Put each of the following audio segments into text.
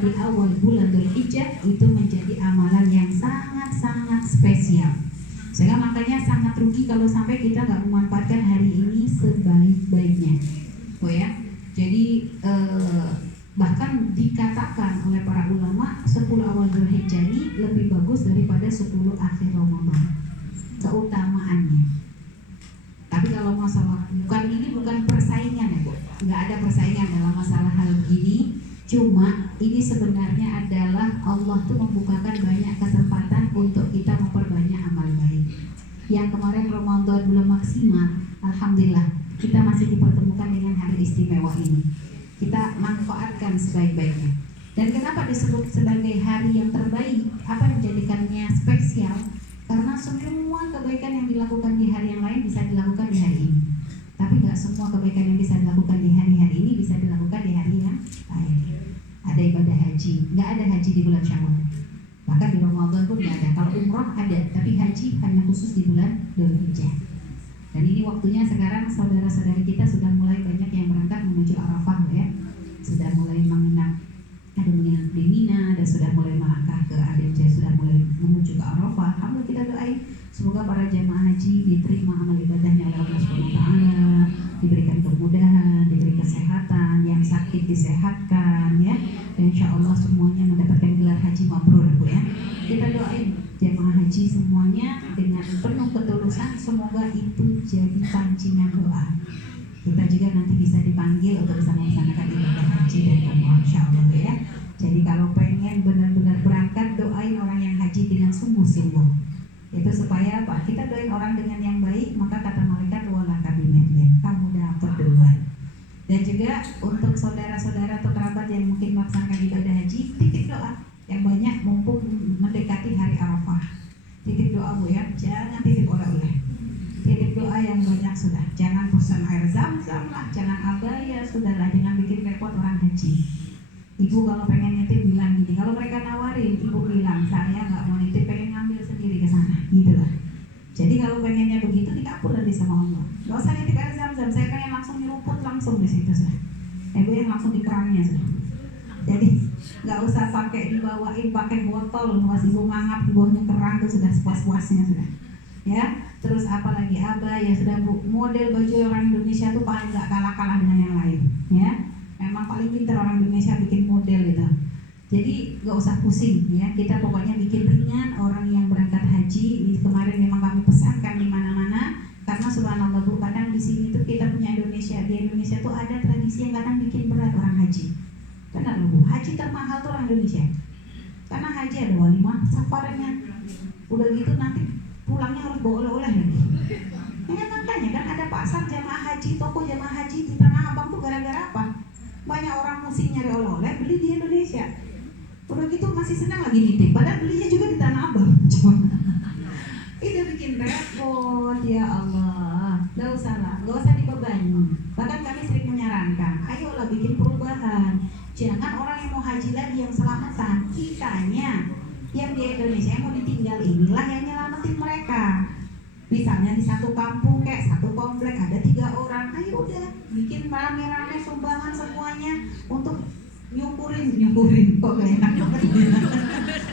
di awal bulan Dzulhijjah itu menjadi amalan yang sangat-sangat spesial. Sehingga makanya sangat rugi kalau sampai kita nggak memanfaatkan hari ini sebaik-baiknya. Oh ya, jadi bahkan dikatakan oleh para ulama 10 awal Dzulhijjah ini lebih bagus daripada 10 akhir Ramadan keutamaannya. Tapi kalau masalah bukan persaingan ya Bu, nggak ada persaingan dalam masalah hal begini. Cuma ini sebenarnya adalah Allah tuh membukakan banyak kesempatan untuk kita memperbanyak amal baik. Yang kemarin Ramadan belum maksimal, alhamdulillah kita masih dipertemukan dengan hari istimewa ini. Kita manfaatkan sebaik-baiknya. Dan kenapa disebut sebagai hari yang terbaik? Apa yang menjadikannya spesial? Karena semua kebaikan yang dilakukan di hari yang lain bisa dilakukan di hari ini. Tapi nggak semua kebaikan yang bisa dilakukan di hari-hari ini bisa dilakukan di hari yang lain. Ada ibadah haji, nggak ada haji di bulan Syawal. Bahkan di Ramadan pun nggak ada. Kalau umroh ada, tapi haji hanya khusus di bulan Dzulhijjah. Dan ini waktunya sekarang saudara-saudari kita sudah mulai banyak yang berangkat menuju Arafah ya. Sudah mulai menginap, ada menginap di Mina, dan sudah mulai melangkah ke Arafah, sudah mulai menuju ke Arafah. Alhamdulillah kita doain semoga para jemaah haji diterima amal ibadahnya oleh Allah SWT, diberikan kemudahan, diberi kesehatan, yang sakit disehatkan ya. Dan insya Allah semuanya mendapatkan gelar haji mabrur Bu ya. Kita doain jemaah haji semuanya dengan penuh ketulusan, semoga itu jadi pancingan doa. Kita juga nanti bisa dipanggil untuk bisa melaksanakan ibadah haji dan umrah insya Allah ya. Jadi kalau pengen benar-benar berangkat, doain orang yang haji dengan sungguh-sungguh. Itu supaya Pak, kita doain orang dengan yang baik, maka kata malaikat wala kabinetin, kamu dapat duluan. Dan juga untuk saudara-saudara atau kerabat yang mungkin melaksanakan ibadah haji, titip doa yang banyak mumpung mendekati hari Arafah. Titip doa Bu ya, jangan titip oleh-oleh. Titip doa yang banyak sudah. Jangan pesan air zam-zam lah, jangan abaya, sudahlah, jangan bikin repot orang haji. Ibu kalau pengen nitip bilang gini, kalau mereka nawarin, ibu bilang saya nggak mau nitip, pengen ngambil sendiri ke sana, gitu lah. Jadi kalau pengennya begitu dikabul nanti sama Allah. Gak usah nitip air zam-zam, saya pengen langsung nyeruput langsung di situ sudah. Ibu yang langsung di kerannya sudah. Jadi nggak usah pakai dibawain pakai botol, pas ibu ngangap di bawahnya kerang itu sudah sepuas-puasnya sudah. Ya, terus apalagi ya sudah Bu, model baju orang Indonesia tuh paling nggak kalah-kalah dengan yang lain, ya. Memang paling pintar orang Indonesia bikin model gitu. Jadi nggak usah pusing ya, kita pokoknya bikin ringan orang yang berangkat haji. Ini kemarin memang kami pesankan di mana-mana karena subhanallah Bu, kadang di sini tuh kita punya Indonesia, di Indonesia tuh ada tradisi yang kadang bikin berat orang haji. Benar loh Bu, haji termahal tuh orang Indonesia. Karena haji ada walimah safarnya. Udah gitu nanti pulangnya harus bawa oleh-oleh lagi. Ya makanya kan ada pasar jamaah haji, toko jamaah haji di Tanah Abang tuh gara-gara apa? Banyak orang mesti nyari oleh-oleh beli di Indonesia. Udah gitu masih senang lagi nitip, padahal belinya juga di Tanah Abang. Itu bikin repot ya Allah. Gak usah dibebani. Bahkan kami sering menyarankan, ayolah bikin perubahan. Jangan orang yang mau haji lagi yang selamatan, kitanya yang di Indonesia yang mau ditinggal inilah yang nyelamatin mereka. Misalnya di satu kampung kayak satu komplek ada 3 orang, ayo udah bikin rame-rame sumbangan semuanya untuk nyukurin kok gak enak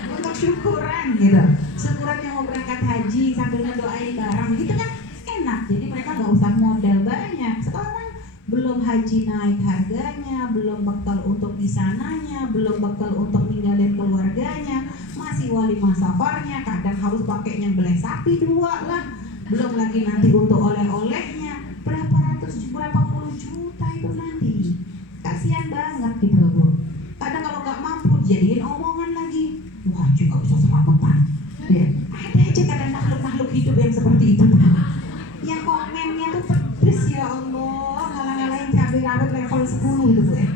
untuk syukuran gitu, syukuran yang mau berangkat haji sambil ngedoain bareng gitu kan enak. Jadi mereka gak usah modal banyak. Sekarang belum haji naik harganya, belum bekal untuk di sananya, belum bekal untuk ninggalin keluarganya, masih walimah safarnya, kadang harus pakai nyembelih sapi 2 lah, belum lagi nanti untuk oleh-olehnya berapa puluh juta itu nanti. Kasihan banget gitu loh Bu. Kadang kalau nggak mampu jadiin omongan lagi, wah juga bisa selamatan ya. Ada aja kadang makhluk-makhluk hidup yang seperti itu yang komennya tuh pedes ya Allah, ngalah-ngalahin cabai rawit level 10 gitu Bu ya.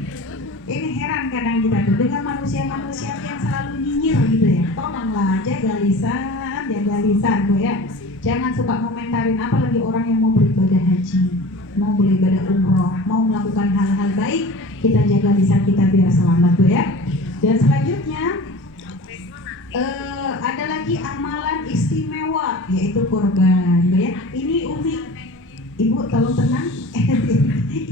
Ini heran kadang kita tuh dengan manusia-manusia yang selalu nyinyir gitu ya. Tolonglah jaga lisan Bu ya. Jangan suka komentarin, apalagi orang yang mau beribadah haji, mau beribadah umroh, mau melakukan hal-hal baik. Kita jaga lisan kita biar selamat Bu ya. Dan selanjutnya ada lagi amalan istimewa yaitu kurban Bu ya. Ini unik. Ibu tolong tenang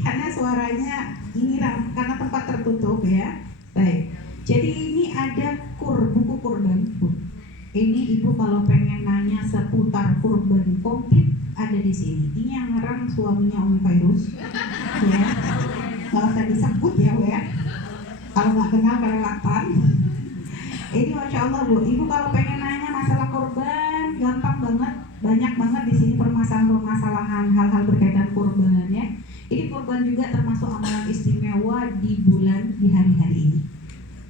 karena suaranya ini karena tempat tertutup ya. Baik. Jadi ini ada buku kurban. Ini ibu kalau pengen nanya seputar kurban komplit ada di sini. Ini yang ngarang suaminya Umi Fairuz, ya. Nggak usah disebut ya, Bu ya. Kalau nggak kenal kelewatan. Ini masya Allah Bu. Ibu kalau pengen nanya masalah kurban, gampang banget, banyak banget di sini permasalahan hal-hal berkaitan kurban ya. Ini kurban juga termasuk amalan istimewa di hari-hari ini.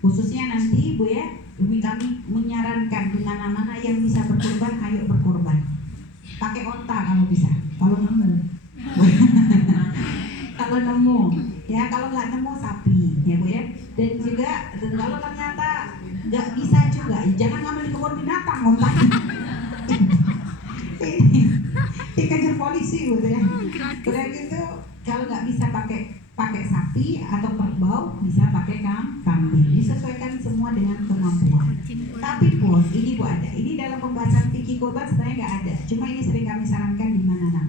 Khususnya nanti Bu ya. Kami menyarankan di mana-mana yang bisa berkurban, ayo berkurban. Pakai onta kalau bisa, kalau nemu. Kalau nemu, ya kalau nggak nemu sapi, ya Bu ya. Dan juga, kalau ternyata nggak bisa juga, jangan ngambil di kebun binatang ontanya. Ini dikejar polisi gitu ya. Udah gitu, kalau nggak bisa pakai sapi atau kerbau, bisa pakai kambing. Disesuaikan semua dengan kemampuan. Tapi pun ini Bu ada, ini dalam pembahasan fikih kurban sebenarnya nggak ada. Cuma ini sering kami sarankan di mana-mana.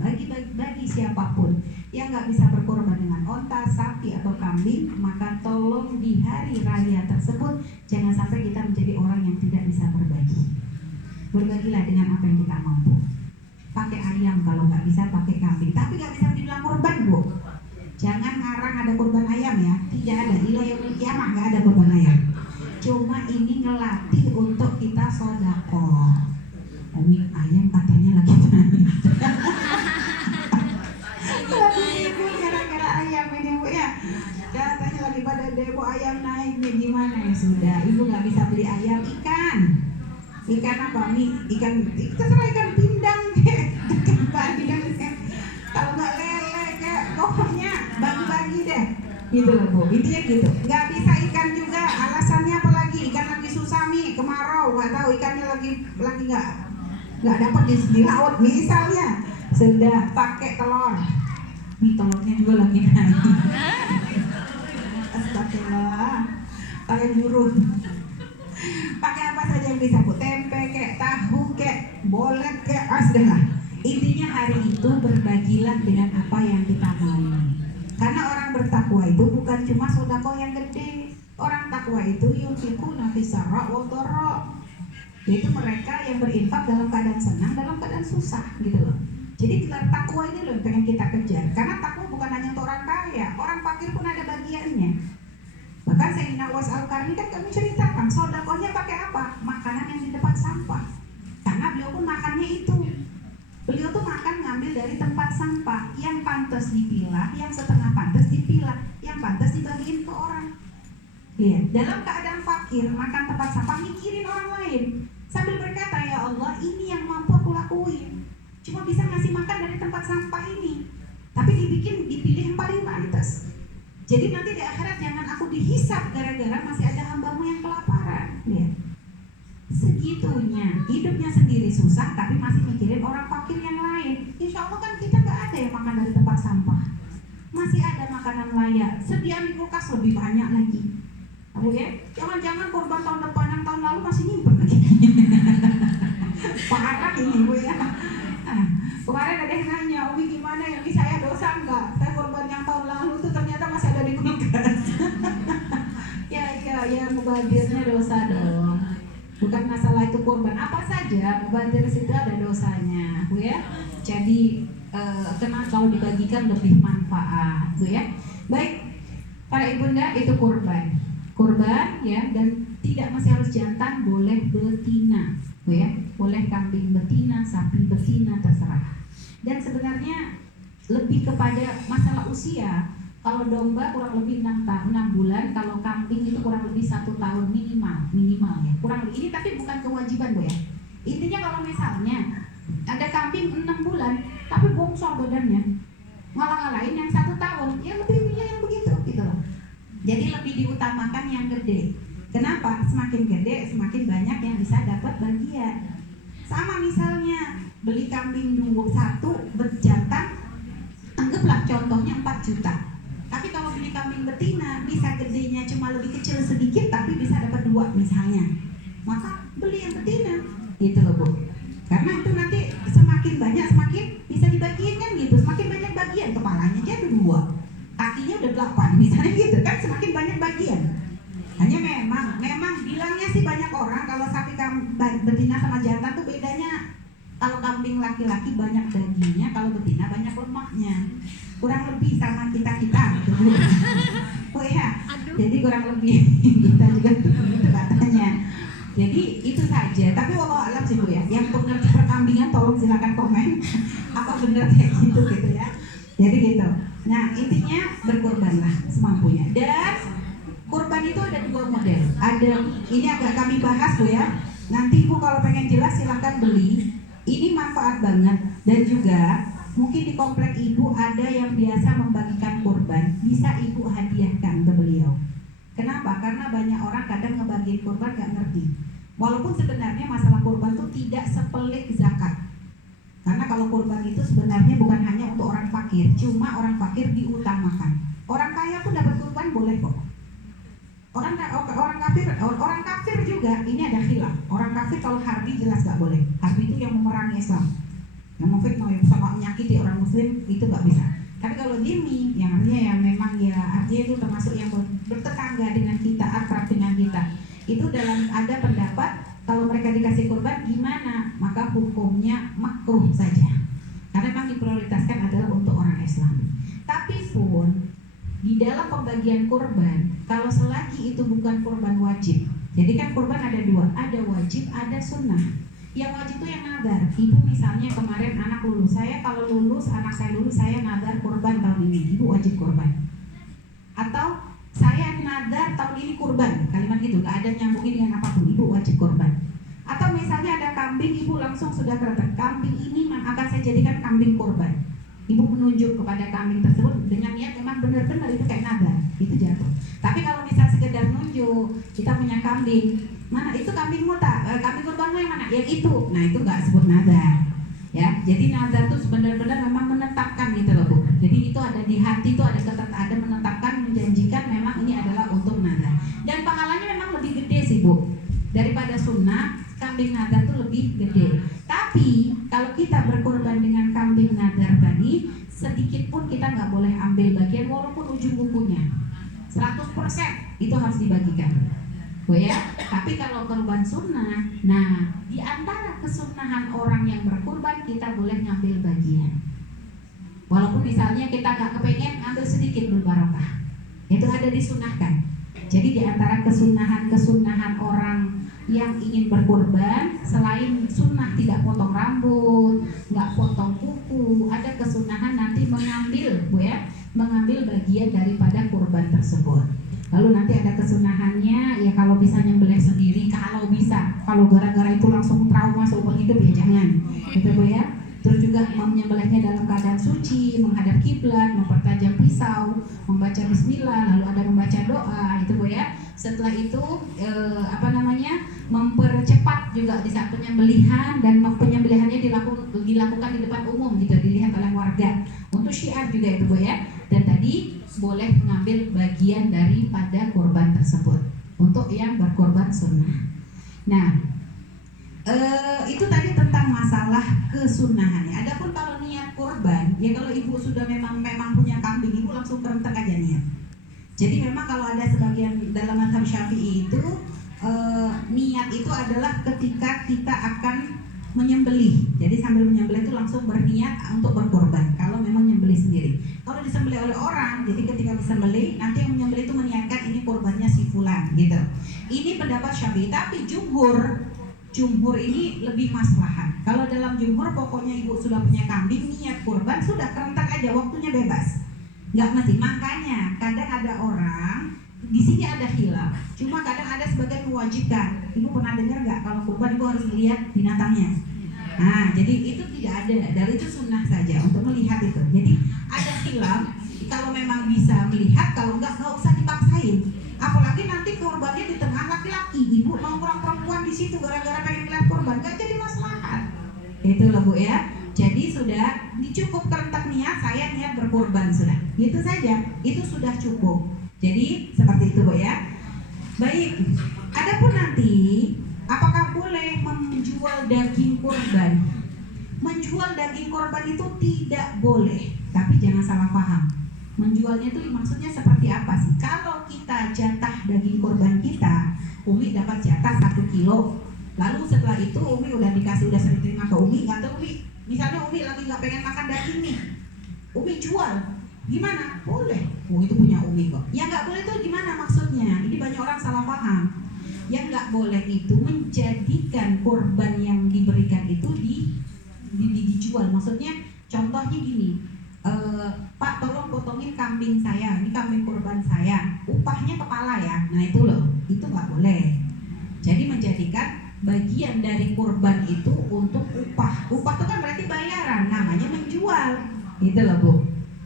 Bagi siapapun yang nggak bisa berkorban dengan onta, sapi atau kambing, maka tolong di hari raya tersebut jangan sampai kita menjadi orang yang tidak bisa berbagi. Berbagilah dengan apa yang kita mampu. Pakai ayam kalau nggak bisa, pakai kambing. Tapi nggak bisa dibilang kurban Bu. Jangan ngarang ada kurban ayam ya, tidak ada. Ila yaumil kiamah nggak ada kurban ayam. Cuma ini ngelatih untuk kita sodako. Umi ayam katanya lagi naik. Ibu gara-gara ayam ini Bu ya. Katanya lagi pada demo ayam naik nih, gimana ya sudah. Ibu nggak bisa beli ayam, ikan apa nih? Ikan terserah, ikan pindang ikan bandeng. Kalau nggak lele kayak pokoknya bagi-bagi deh. Gitu loh Bu, intinya gitu. Nggak bisa ikan juga, alasannya apa lagi? Ikan lagi susah nih, kemarau, nggak tahu ikannya lagi nggak dapat di laut misalnya. Sudah pakai telur. Nih telurnya juga lagi naik. Astagfirullah. Pakai burung. Pakai apa saja yang bisa Bu, tempe kayak tahu kayak bolet kayak lah. Intinya hari itu berbagilah dengan apa yang kita mau. Karena orang bertakwa itu bukan cuma sedekah yang gede. Orang takwa itu yunfiquna fisarra wa dharra. Yaitu mereka yang berinfak dalam keadaan senang, dalam keadaan susah gitu loh. Jadi gelar takwa ini loh yang pengen kita kejar. Karena takwa bukan hanya untuk orang kaya, orang fakir pun ada bagiannya. Bahkan Sayyidina Uwais Al-Qarni kan kami ceritakan sedekahnya pakai apa? Makanan yang di depan sampah. Karena beliau pun makannya itu. Beliau tuh makan ngambil dari tempat sampah, yang pantas dipilah, yang setengah pantas dipilah, yang pantas dibagiin ke orang. Lihat, dalam keadaan fakir, makan tempat sampah, mikirin orang lain. Sambil berkata, ya Allah, ini yang mampu aku lakuin. Cuma bisa ngasih makan dari tempat sampah ini. Tapi dipilih yang paling pantas. Jadi nanti di akhirat jangan aku dihisap gara-gara masih ada hambamu yang kelaparan. Lihat. Segitunya, hidupnya sendiri susah tapi masih mikirin orang fakir yang lain. Insya Allah kan kita gak ada yang makan dari tempat sampah. Masih ada makanan layak. Sediaan di kulkas lebih banyak lagi. Abu ya, jangan-jangan korban tahun depan yang tahun lalu masih nyimpen lagi. Parah ini Bu ya. Kemarin ada yang nanya, Umi gimana ya, Umi saya dosa enggak? Saya korban yang tahun lalu tuh ternyata masih ada di kulkas. ya mubadirnya dosa dong. Bukan masalah itu korban, apa saja mubadir situ ada dosanya, Bu ya. Jadi kenapa kalau dibagikan lebih manfaat, Bu ya. Baik, para ibunda itu kurban ya, dan tidak masih harus jantan, boleh betina, Bu ya. Boleh kambing betina, sapi betina, terserah. Dan sebenarnya lebih kepada masalah usia. Kalau domba kurang lebih 6 bulan, kalau kambing itu kurang lebih 1 tahun minimal ya. Kurang lebih ini, tapi bukan kewajiban Bu ya. Intinya kalau misalnya ada kambing 6 bulan tapi bongsor badannya, ngalah-ngalahin yang 1 tahun, ya lebih milih yang begitu gitu loh. Jadi lebih diutamakan yang gede. Kenapa? Semakin gede semakin banyak yang bisa dapat bagian. Sama misalnya beli kambing 1 berjantan, anggaplah contohnya 4 juta. Tapi kalau beli kambing betina bisa gedenya cuma lebih kecil sedikit tapi bisa dapat 2 misalnya, maka beli yang betina gitu loh Bu. Karena itu nanti semakin banyak semakin bisa dibagiin kan gitu. Semakin banyak bagian, kepalanya aja ada 2, kakinya udah 8 misalnya gitu kan, semakin banyak bagian. Hanya memang Bilangnya sih banyak orang kalau sapi betina sama jantan tuh bedanya, kalau kambing laki-laki banyak dagingnya, kalau betina banyak lemaknya. Kurang lebih sama kita gitu. Oh ya, jadi kurang lebih kita juga itu katanya. Jadi itu saja. Tapi walau alam sih Bu ya, yang pengerti perkambingan tolong silakan komen apa benar kayak gitu ya. Jadi gitu. Nah intinya berkorbanlah semampunya. Dan kurban itu ada dua model. Ada, ini agak kami bahas Bu ya. Nanti Ibu kalau pengen jelas silakan beli. Ini manfaat banget. Dan juga mungkin di komplek Ibu ada yang biasa membagikan kurban, bisa Ibu hadiahkan ke beliau. Kenapa? Karena banyak orang kadang ngebagiin kurban gak ngerti. Walaupun sebenarnya masalah kurban itu tidak sepelik zakat. Karena kalau kurban itu sebenarnya bukan hanya untuk orang fakir, cuma orang fakir diutamakan. Orang kaya pun dapat kurban boleh kok. Orang kafir juga, ini ada khilaf. Orang kafir kalau harbi jelas gak boleh. Harbi itu yang memerangi Islam, yang memfitnah, yang sama menyakiti orang muslim, itu gak bisa. Tapi kalau dhimmi, yang artinya yang memang ya artinya itu termasuk yang bertetangga dengan kita, akrab dengan kita, itu dalam ada pendapat kalau mereka dikasih kurban gimana, maka hukumnya makruh saja. Karena memang diprioritaskan adalah untuk orang Islam. Tapi pun di dalam pembagian kurban, kalau selagi itu bukan kurban wajib, jadi kan kurban ada dua, ada wajib, ada sunnah. Yang wajib itu yang nadar. Ibu misalnya kemarin anak lulus, saya kalau lulus, anak saya lulus, saya nadar kurban tahun ini, ibu wajib kurban. Atau saya nadar tahun ini kurban, kalimat itu gak ada nyambungin dengan apapun, ibu wajib kurban. Atau misalnya ada kambing, ibu langsung sudah katakan kambing ini akan saya jadikan kambing kurban. Ibu menunjuk kepada kambing tersebut dengan niat memang benar-benar itu kayak nadar, itu jatuh. Tapi kalau misal sekedar nunjuk, kita punya kambing, mana itu kambingmu tak? Kambing kurbanmu yang mana? Yang itu. Nah itu nggak sebut nadar. Ya, jadi nadar itu benar-benar memang menetapkan gitu loh Bu. Jadi itu ada di hati itu ada menetapkan, menjanjikan memang ini adalah untuk nadar. Dan pahalanya memang lebih gede sih Bu. Daripada sunnah, kambing nadar itu lebih gede. Tapi kalau kita berkorban dengan kambing nadar tadi, sedikit pun kita nggak boleh ambil bagian walaupun ujung kukunya. 100% itu harus dibagikan. Bu ya, tapi kalau kurban sunnah, nah di antara kesunahan orang yang berkurban kita boleh ngambil bagian. Walaupun misalnya kita nggak kepengen ngambil sedikit berbarokah, itu ada disunahkan. Jadi di antara kesunahan orang yang ingin berkurban, selain sunnah tidak potong rambut, nggak potong kuku, ada kesunahan nanti mengambil, Bu ya, mengambil bagian daripada kurban tersebut. Lalu nanti ada kesunahannya, ya kalau bisa nyembelih sendiri, kalau bisa. Kalau gara-gara itu langsung trauma seumur hidup ya jangan, gitu Bu ya. Terus juga menyembelihnya dalam keadaan suci, menghadap kiblat, mempertajam pisau, membaca bismillah, lalu ada membaca doa, itu Bu ya. Setelah itu mempercepat juga di saat penyembelihan, dan penyembelihannya dilakukan di depan umum gitu, dilihat oleh warga. Untuk syiar juga itu Bu ya. Dan tadi boleh mengambil bagian daripada kurban tersebut untuk yang berkorban sunnah. Nah, itu tadi tentang masalah kesunahannya. Adapun kalau niat kurban, ya kalau ibu sudah memang punya kambing, ibu langsung kerentek aja niat. Jadi memang kalau ada sebagian dalam mazhab Syafi'i itu niat itu adalah ketika kita akan menyembelih. Jadi sambil menyembelih itu langsung berniat untuk berkorban. Kalau memang menyembelih sendiri. Kalau disembelih oleh orang, jadi ketika disembelih nanti yang menyembelih itu meniatkan ini korbannya si fulan gitu. Ini pendapat Syafi'i, tapi jumhur ini lebih maslahat. Kalau dalam jumhur pokoknya ibu sudah punya kambing, niat kurban sudah kerentak aja, waktunya bebas. Nggak mesti. Makanya kadang ada orang di sini ada khilaf. Cuma kadang ada sebagian mewajibkan. Ibu pernah dengar nggak kalau kurban ibu harus melihat binatangnya? Nah, jadi itu tidak ada. Dari itu sunnah saja untuk melihat itu. Jadi ada khilaf. Kalau memang bisa melihat, kalau nggak usah dipaksain. Apalagi nanti korbannya di tengah laki-laki, ibu nongkrong perempuan di situ gara-gara pengen lihat korban, nggak jadi maslahat. Itu loh Bu ya. Jadi sudah dicukup kerentak niat, saya niat berkorban sudah. Itu saja, itu sudah cukup. Jadi seperti itu Bu ya. Baik. Adapun nanti apakah boleh menjual daging korban? Menjual daging korban itu tidak boleh, tapi jangan salah paham. Menjualnya itu maksudnya seperti apa sih? Kalau kita jatah daging korban kita, Umi dapat kilo. Lalu setelah itu Umi udah sering terima ke Umi, nggak tahu Umi, misalnya Umi lagi nggak pengen makan daging nih, Umi jual, gimana? Boleh, itu punya Umi kok. Yang nggak boleh itu gimana maksudnya? Ini banyak orang salah paham. Yang nggak boleh itu menjadikan korban yang diberikan itu dijual. Maksudnya contohnya gini, Pak tolong potongin kambing saya, ini kambing kurban saya, upahnya kepala ya. Nah itu loh, itu nggak boleh. Jadi menjadikan bagian dari kurban itu untuk upah. Upah itu kan berarti bayaran, namanya menjual. Gitu loh Bu.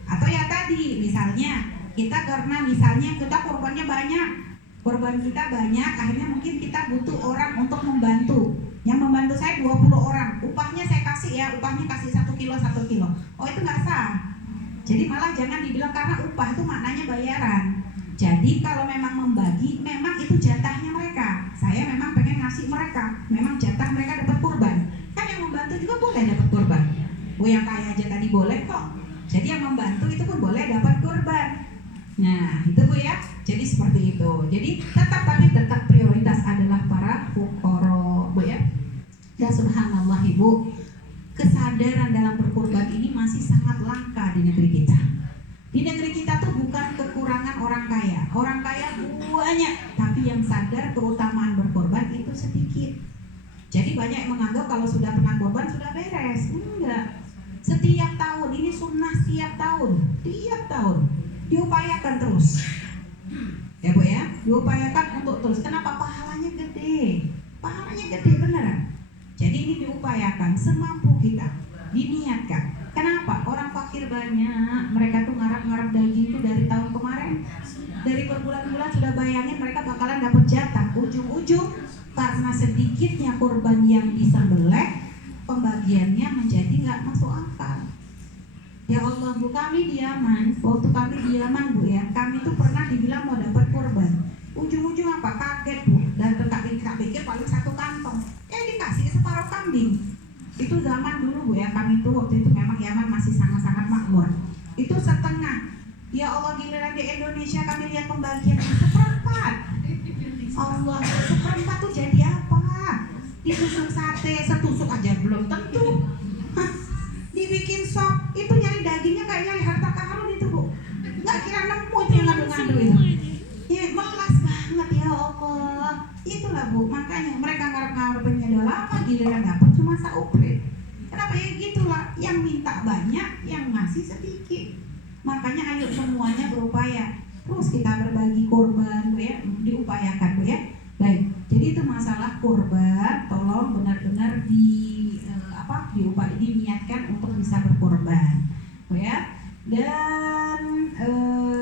Atau ya tadi misalnya kita kurbannya banyak, korban kita banyak, akhirnya mungkin kita butuh orang untuk membantu. Yang membantu saya 20 orang, upahnya saya kasih ya, upahnya kasih 1 kilo. Oh itu nggak sah. Jadi malah jangan dibilang, karena upah itu maknanya bayaran. Jadi kalau memang membagi, memang itu jatahnya mereka. Saya memang pengen ngasih mereka, memang jatah mereka dapat kurban. Kan yang membantu juga boleh dapat kurban. Yang kaya aja tadi boleh kok. Jadi yang membantu itu pun boleh dapat kurban. Nah itu Bu ya. Jadi seperti itu. Jadi tetap prioritas adalah para fuqara Bu ya. Dan subhanallah Ibu, kesadaran dalam berkurban ini masih sangat langka di negeri kita. Di negeri kita tuh bukan kekurangan orang kaya. Orang kaya banyak, tapi yang sadar keutamaan berkorban itu sedikit. Jadi banyak yang menganggap kalau sudah pernah korban sudah beres. Enggak. Setiap tahun, ini sunnah tiap tahun diupayakan terus. Ya Bu ya, diupayakan untuk terus. Kenapa? Pahalanya gede beneran. Jadi ini diupayakan semampu kita, diniatkan. Kenapa? Orang fakir banyak, mereka tuh ngarap-ngarap daging itu dari tahun kemarin. Dari berbulan-bulan sudah bayangin mereka bakalan dapat jatah. Ujung-ujung karena sedikitnya korban yang disembelih, pembagiannya menjadi nggak masuk akal. Ya Allah Bu, kami di Yaman, waktu kami di Yaman Bu ya, kami tuh pernah dibilang mau dapat korban. Ujung-ujung apa? Kaget Bu, dan kita pikir paling 1 kantong. Dikasih separuh kambing. Itu zaman dulu Bu ya, kami tuh waktu itu memang Yaman masih sangat-sangat makmur. Itu setengah. Ya Allah, giliran di Indonesia kami lihat pembagian seperempat. Allah, seperempat tuh jadi apa? Ditusuk sate, setusuk aja belum tentu. Dibikin sop, itu nyari dagingnya kayak nyari harta karun itu Bu. Nggak kira nemu itu yang ngadu-ngadu itu. Ya melas banget ya Allah. Itulah Bu, makanya mereka ngarep-ngarepinnya udah lama, giliran dapat cuma sauprit. Kenapa ya gitulah, yang minta banyak, yang ngasih sedikit. Makanya ayo semuanya berupaya. Terus kita berbagi korban Bu ya, diupayakan Bu ya. Baik, jadi itu masalah korban, tolong benar-benar diniatkan untuk bisa berkorban, ya. Dan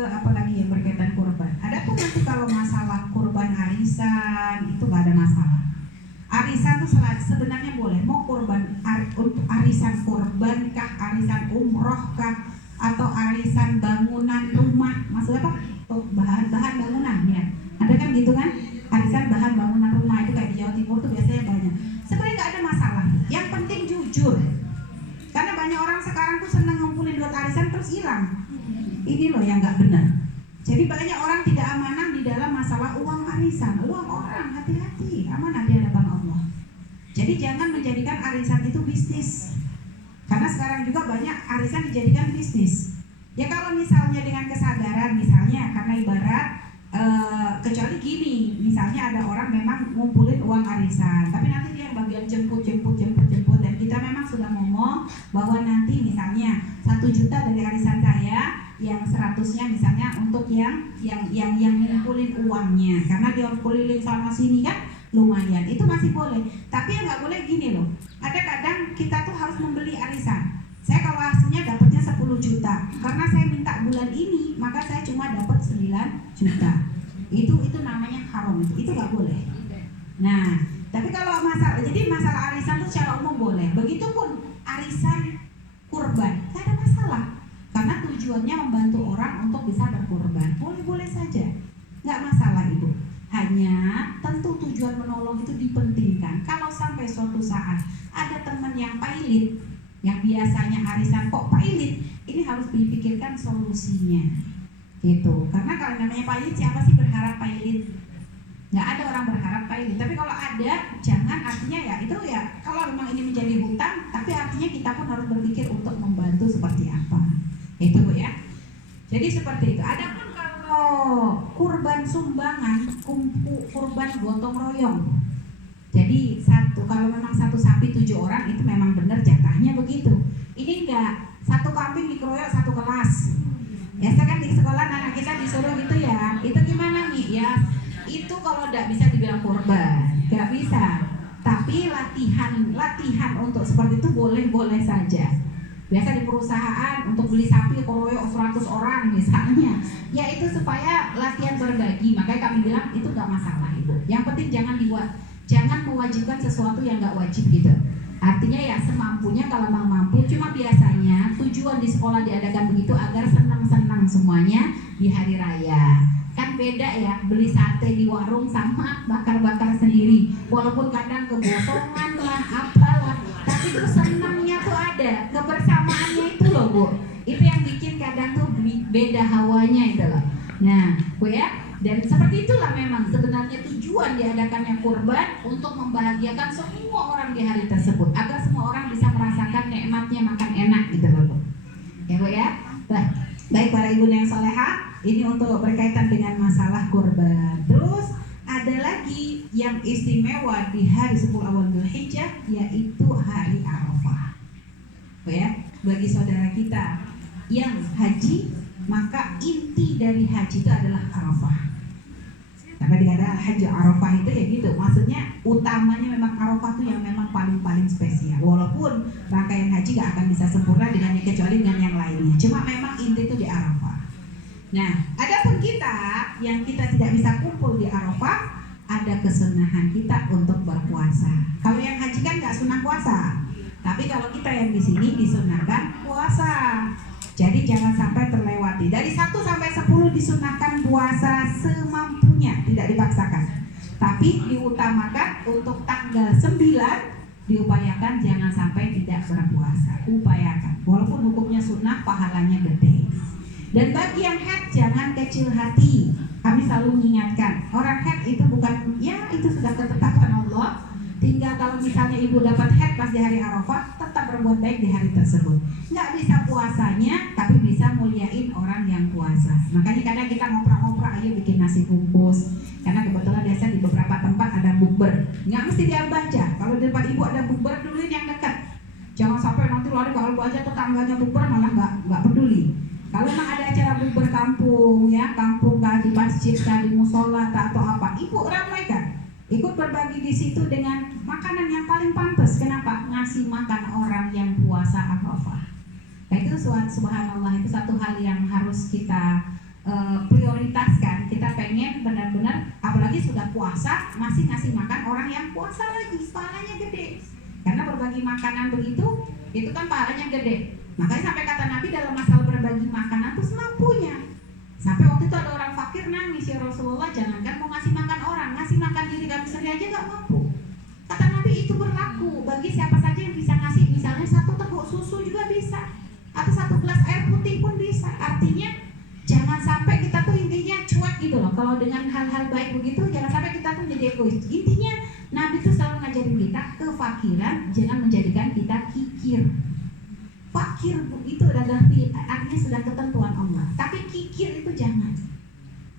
apalagi yang berkaitan korban. Adapun nanti kalau masalah korban arisan itu nggak ada masalah. Arisan itu sebenarnya boleh, mau korban untuk arisan korban kah, arisan umroh kah, atau arisan bangunan rumah, maksudnya apa? Bahan-bahan bangunan ya. Ada kan gitu kan? Arisan bahan bangunan rumah itu kayak di Jawa Timur tuh biasanya banyak. Sebenarnya nggak ada masalah. Yang penting jujur. Karena banyak orang sekarang tuh senang ngumpulin duit arisan terus hilang. Ini loh yang nggak benar. Jadi banyak orang tidak amanah di dalam masalah uang arisan, uang orang. Hati-hati, amanah di hadapan Allah. Jadi jangan menjadikan arisan itu bisnis. Karena sekarang juga banyak arisan dijadikan bisnis. Ya kalau misalnya dengan kesadaran, misalnya karena ibarat kecuali gini, misalnya ada orang memang ngumpulin uang arisan, tapi nanti dia bagian jemput, dan kita memang sudah ngomong bahwa nanti misalnya 1 juta dari arisan saya, yang 100-nya misalnya untuk yang ngumpulin uangnya, karena dia harus keliling sana sini kan lumayan, itu masih boleh. Tapi yang nggak boleh gini loh, ada kadang kita tuh harus membeli arisan. Saya kalau hasilnya dapatnya 10 juta, karena saya minta bulan ini, maka saya cuma dapat 9 juta. Itu namanya haram, itu nggak boleh. Nah, tapi kalau masalah arisan itu secara umum boleh. Begitupun arisan kurban, nggak ada masalah. Karena tujuannya membantu orang untuk bisa berkurban, boleh-boleh saja, nggak masalah Ibu. Hanya tentu tujuan menolong itu dipentingkan. Kalau sampai suatu saat ada teman yang pailit, yang biasanya arisan kok pailit, ini harus dipikirkan solusinya gitu. Karena kalau namanya pailit, siapa sih berharap pailit? Nggak ada orang berharap pailit. ini. Tapi kalau ada, jangan, artinya ya itu ya kalau memang ini menjadi hutang, tapi artinya kita pun harus berpikir untuk membantu seperti apa. Itu Bu ya. Jadi seperti itu. Adapun kalau kurban sumbangan, kurban gotong royong. Jadi kalau memang satu sapi 7 orang itu memang benar jatahnya begitu. Ini enggak, satu kambing dikeroyok satu kelas. Biasa kan di sekolah anak kita disuruh gitu ya. Itu gimana nih ya? Itu kalau enggak bisa dibilang kurban, enggak bisa. Tapi latihan untuk seperti itu boleh-boleh saja. Biasa di perusahaan untuk beli sapi keroyok 100 orang misalnya. Ya itu supaya latihan berbagi. Makanya kami bilang itu enggak masalah Ibu. Yang penting jangan mewajibkan sesuatu yang nggak wajib gitu. Artinya ya semampunya kalau mau mampu. Cuma biasanya tujuan di sekolah diadakan begitu agar senang-senang semuanya di hari raya. Kan beda ya beli sate di warung sama bakar-bakar sendiri. Walaupun kadang kegosongan lah apalah, tapi itu senangnya tuh ada, kebersamaannya itu loh Bu. Itu yang bikin kadang tuh beda hawanya itu loh. Nah Bu ya. Dan seperti itulah memang sebenarnya tujuan diadakannya kurban, untuk membahagiakan semua orang di hari tersebut, agar semua orang bisa merasakan nikmatnya makan enak gitu loh Bu. Ya Bu ya. Baik para ibu yang soleha, ini untuk berkaitan dengan masalah kurban. Terus ada lagi yang istimewa di hari 10 awal Dzulhijjah, yaitu hari Arafah. Bu ya, bagi saudara kita yang haji, maka inti dari haji itu adalah Arafah. Karena dikatakan haji Arafah itu ya gitu, maksudnya utamanya memang Arafah itu yang memang paling spesial. Walaupun rangkaian haji gak akan bisa sempurna dengannya kecuali dengan yang lainnya. Cuma memang inti itu di Arafah. Nah, adapun kita yang kita tidak bisa kumpul di Arafah, ada kesunahan kita untuk berpuasa. Kalau yang haji kan gak sunah puasa, tapi kalau kita yang di sini disunahkan puasa. Jadi jangan sampai terlewati. Dari 1 sampai 10 disunahkan puasa semampunya, tidak dipaksakan. Tapi diutamakan untuk tanggal 9 diupayakan jangan sampai tidak berpuasa. Upayakan. Walaupun hukumnya sunnah, pahalanya gede. Dan bagi yang haid jangan kecil hati. Kami selalu mengingatkan, orang haid itu bukan, ya itu sudah ketetapan Allah. Tinggal kalau misalnya ibu dapat haid pas di hari Arafah, tetap berbuat baik di hari tersebut. Nggak bisa puasanya, tapi bisa muliain orang yang puasa. Makanya kadang kita ngoprek-ngoprek, ayo bikin nasi bungkus. Karena kebetulan biasa di beberapa tempat ada bukber. Nggak mesti di Al-Bahjah. Kalau di tempat ibu ada bukber, duluin yang dekat. Jangan sampai nanti lari ke Al-Bahjah tetangganya bukber malah nggak peduli. Kalau memang ada acara bukber kampung, ya kampung kah, di masjid kah, di musola atau apa, ibu ramaikan. Ikut berbagi di situ dengan makanan yang paling pantas. Kenapa? Ngasih makan orang yang puasa Arafah. Nah itu subhanallah, itu satu hal yang harus kita prioritaskan. Kita pengen benar-benar, apalagi sudah puasa, masih ngasih makan orang yang puasa lagi, pahalanya gede. Karena berbagi makanan begitu, itu kan pahalanya gede. Makanya sampai kata Nabi dalam masalah berbagi makanan itu semampunya. Sampai waktu itu ada orang fakir nangis, ya Rasulullah, jangankan mau ngasih makan orang, ngasih makan diri kami sendiri aja gak mampu. Kata Nabi itu berlaku bagi siapa saja yang bisa ngasih, misalnya 1 teguk susu juga bisa, atau 1 gelas air putih pun bisa. Artinya jangan sampai kita tuh intinya cuek gitu loh. Kalau dengan hal-hal baik begitu, jangan sampai kita tuh jadi egois. Intinya Nabi tuh selalu ngajarin kita kefakiran, jangan menjadikan kita kikir. Fakir itu adalah artinya sudah ketentuan Allah. Tapi kikir itu jangan.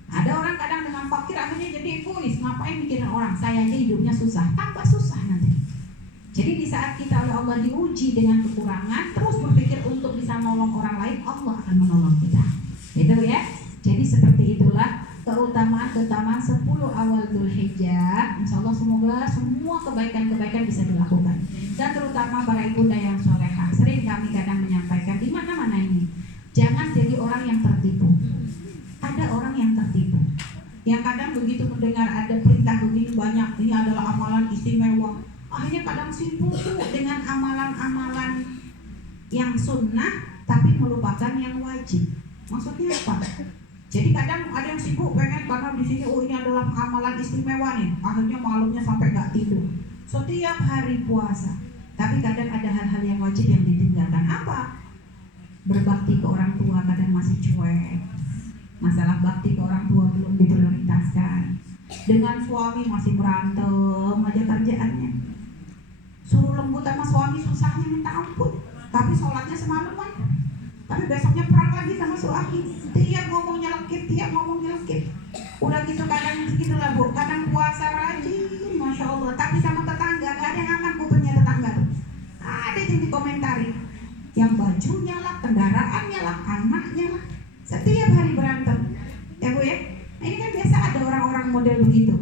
Ada orang kadang dengan fakir akhirnya jadi egois. Ngapain mikirin orang? Saya aja hidupnya susah. Tambah susah nanti. Jadi di saat kita oleh Allah diuji dengan kekurangan, terus berpikir untuk bisa menolong orang lain, Allah akan menolong kita. Itu ya. Jadi seperti itulah keutamaan 10 awal Dzulhijjah. Insyaallah semoga semua kebaikan-kebaikan bisa dilakukan. Dan terutama para ibunda yang solehah. Sering kami kadang menyampaikan di mana-mana ini, jangan jadi orang yang tertipu. Ada orang yang tertipu, yang kadang begitu mendengar ada perintah begini banyak, ini adalah amalan istimewa, akhirnya kadang sibuk dengan amalan-amalan yang sunnah tapi melupakan yang wajib. Maksudnya apa? Jadi kadang ada yang sibuk pengen karena di sini ini adalah amalan istimewa nih, akhirnya malamnya sampai nggak tidur setiap hari puasa. Tapi kadang ada hal-hal yang wajib yang ditinggalkan. Apa? Berbakti ke orang tua kadang masih cuek. Masalah bakti ke orang tua belum diprioritaskan. Dengan suami masih berantem aja kerjaannya. Suruh lembut sama suami susahnya minta ampun, tapi sholatnya semalaman. Tapi besoknya perang lagi sama suami. Tiap ngomong nyelekit, Udah gitu kadang segitu lah bu, kadang puasa rajin, masya Allah. Tapi sama tetangga gak ada yang aman kupingnya tetangga tuh. Ada yang dikomentari, yang bajunya lah, kendaraannya lah, anaknya lah, setiap hari berantem. Ya bu ya, ini kan biasa ada orang-orang model begitu.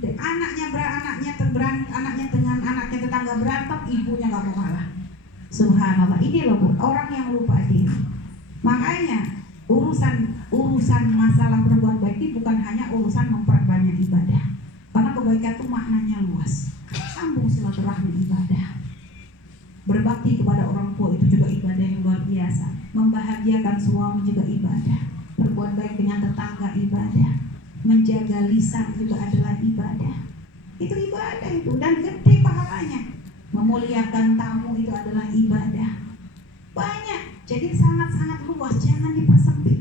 Anaknya dengan anaknya tetangga berantem, ibunya gak mau kalah. Subhanallah, ini loh bu, orang yang lupa diri. Makanya urusan masalah berbuat baik ini bukan hanya urusan memperbanyak ibadah, karena kebaikan itu maknanya luas. Sambung silaturahmi ibadah, berbakti kepada orang tua itu juga ibadah yang luar biasa, membahagiakan suami juga ibadah, berbuat baik dengan tetangga ibadah, menjaga lisan juga adalah ibadah. Itu ibadah itu, dan gede pahalanya. Memuliakan tamu itu adalah ibadah. Banyak, jadi sangat-sangat luas, jangan dipersempit.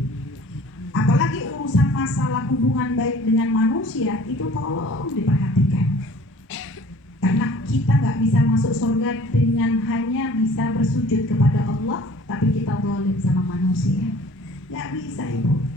Apalagi urusan masalah hubungan baik dengan manusia, itu tolong diperhatikan. Karena kita gak bisa masuk surga dengan hanya bisa bersujud kepada Allah, tapi kita zalim sama manusia. Gak bisa ibu,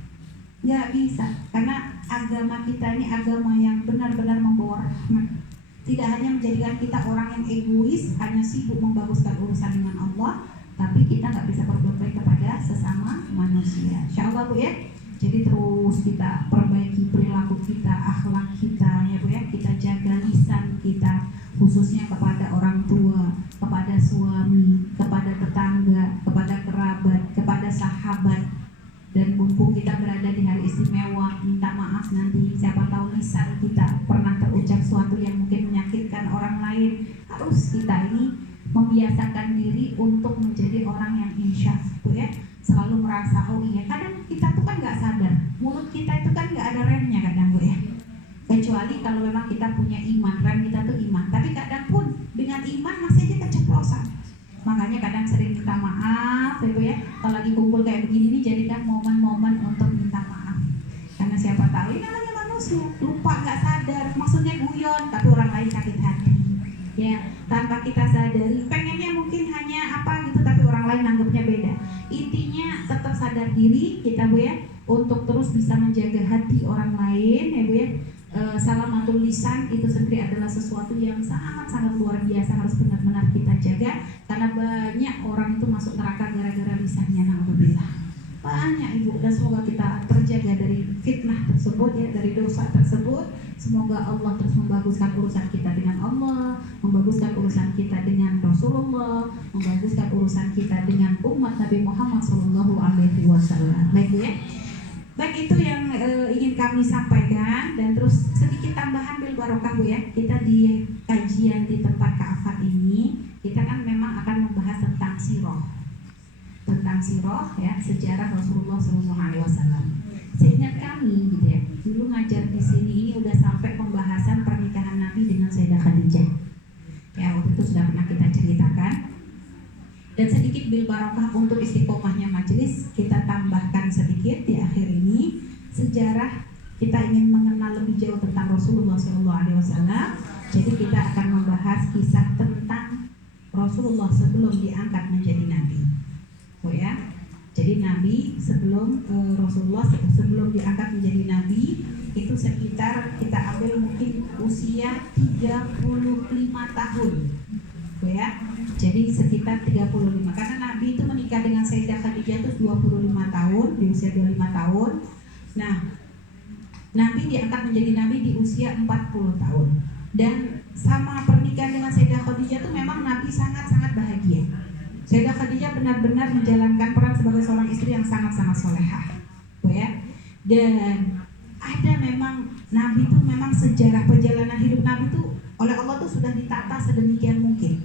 gak bisa. Karena agama kita ini agama yang benar-benar membawa rahmat. Tidak hanya menjadikan kita orang yang egois, hanya sibuk membaguskan urusan dengan Allah, tapi kita nggak bisa berbuat baik kepada sesama manusia. Insya Allah bu ya. Jadi terus kita perbaiki perilaku kita, akhlak kita, ya bu ya. Kita jaga lisan kita, khususnya kepada orang tua, kepada suami, kepada tetangga, kepada kerabat, kepada sahabat. Dan mumpung kita berada di hari istimewa, minta maaf nanti, siapa tahu lisan kita pernah terucap sesuatu yang mungkin menyakitkan orang lain. Harus kita ini membiasakan diri untuk menjadi orang yang insyaf, tuh ya, selalu merasa oh iya. Kadang kita tuh kan nggak sadar, mulut kita itu kan nggak ada remnya kadang bu ya. Kecuali kalau memang kita punya iman, rem kita tuh iman. Tapi kadang pun dengan iman masih aja keceplosan. Makanya kadang sering minta maaf, ya bu ya. Kalau lagi kumpul kayak begini nih, jadikan momen-momen untuk minta maaf. Karena siapa tahu ini namanya manusia, lupa nggak sadar, maksudnya guyon, tapi orang lain sakit hati. Ya, tanpa kita sadari, pengennya mungkin hanya apa gitu, tapi orang lain anggapnya beda. Intinya tetap sadar diri kita bu ya, untuk terus bisa menjaga hati orang lain, ya bu ya. Salamatul lisan itu sendiri adalah sesuatu yang sangat-sangat luar biasa, harus benar-benar kita jaga. Karena banyak orang itu masuk neraka gara-gara lisannya, na'udzubillah. Banyak ibu, dan semoga kita terjaga dari fitnah tersebut ya, dari dosa tersebut. Semoga Allah terus membaguskan urusan kita dengan Allah, membaguskan urusan kita dengan Rasulullah, membaguskan urusan kita dengan umat Nabi Muhammad SAW. Baik ya. Baik, itu yang ingin kami sampaikan. Dan terus sedikit tambahan bil barokah bu ya. Kita di kajian di tempat Ka'afat ini, kita kan memang akan membahas tentang sirah ya, sejarah Rasulullah SAW. Seingat kami gitu ya, dulu ngajar di sini ini udah sampai pembahasan pernikahan Nabi dengan Sayyidah Khadijah. Ya, waktu itu sudah pernah kita ceritakan. Dan sedikit bil barokah untuk istiqomahnya majelis, kita tambahkan sedikit di akhir ini sejarah. Kita ingin mengenal lebih jauh tentang Rasulullah SAW. Jadi kita akan membahas kisah tentang Rasulullah sebelum diangkat menjadi nabi. Oh ya. Jadi Nabi sebelum Rasulullah sebelum diangkat menjadi nabi itu sekitar kita ambil mungkin usia 35 tahun. Oh ya. Jadi sekitar 35, karena Nabi itu menikah dengan Sayyidah Khadijah itu 25 tahun, di usia 25 tahun. Nah, Nabi diangkat menjadi Nabi di usia 40 tahun. Dan sama pernikahan dengan Sayyidah Khadijah itu memang Nabi sangat-sangat bahagia. Sayyidah Khadijah benar-benar menjalankan peran sebagai seorang istri yang sangat-sangat solehah. Ya. Dan ada memang Nabi itu memang sejarah perjalanan hidup Nabi itu oleh Allah itu sudah ditata sedemikian mungkin.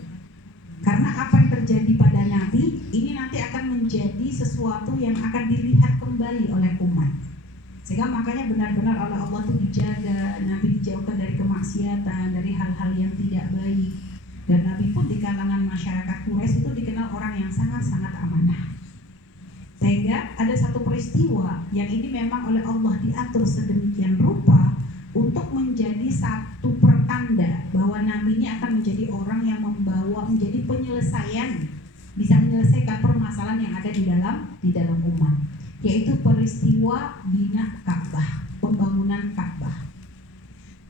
Karena apa yang terjadi pada Nabi ini nanti akan menjadi sesuatu yang akan dilihat kembali oleh umat. Sehingga makanya benar-benar oleh Allah itu dijaga, Nabi dijauhkan dari kemaksiatan, dari hal-hal yang tidak baik. Dan Nabi pun di kalangan masyarakat Quraisy itu dikenal orang yang sangat-sangat amanah. Sehingga ada satu peristiwa yang ini memang oleh Allah diatur sedemikian rupa, untuk menjadi satu pertanda bahwa Nabi ini akan menjadi orang yang membawa menjadi penyelesaian, bisa menyelesaikan permasalahan yang ada di dalam umat, yaitu peristiwa bina Ka'bah, pembangunan Ka'bah.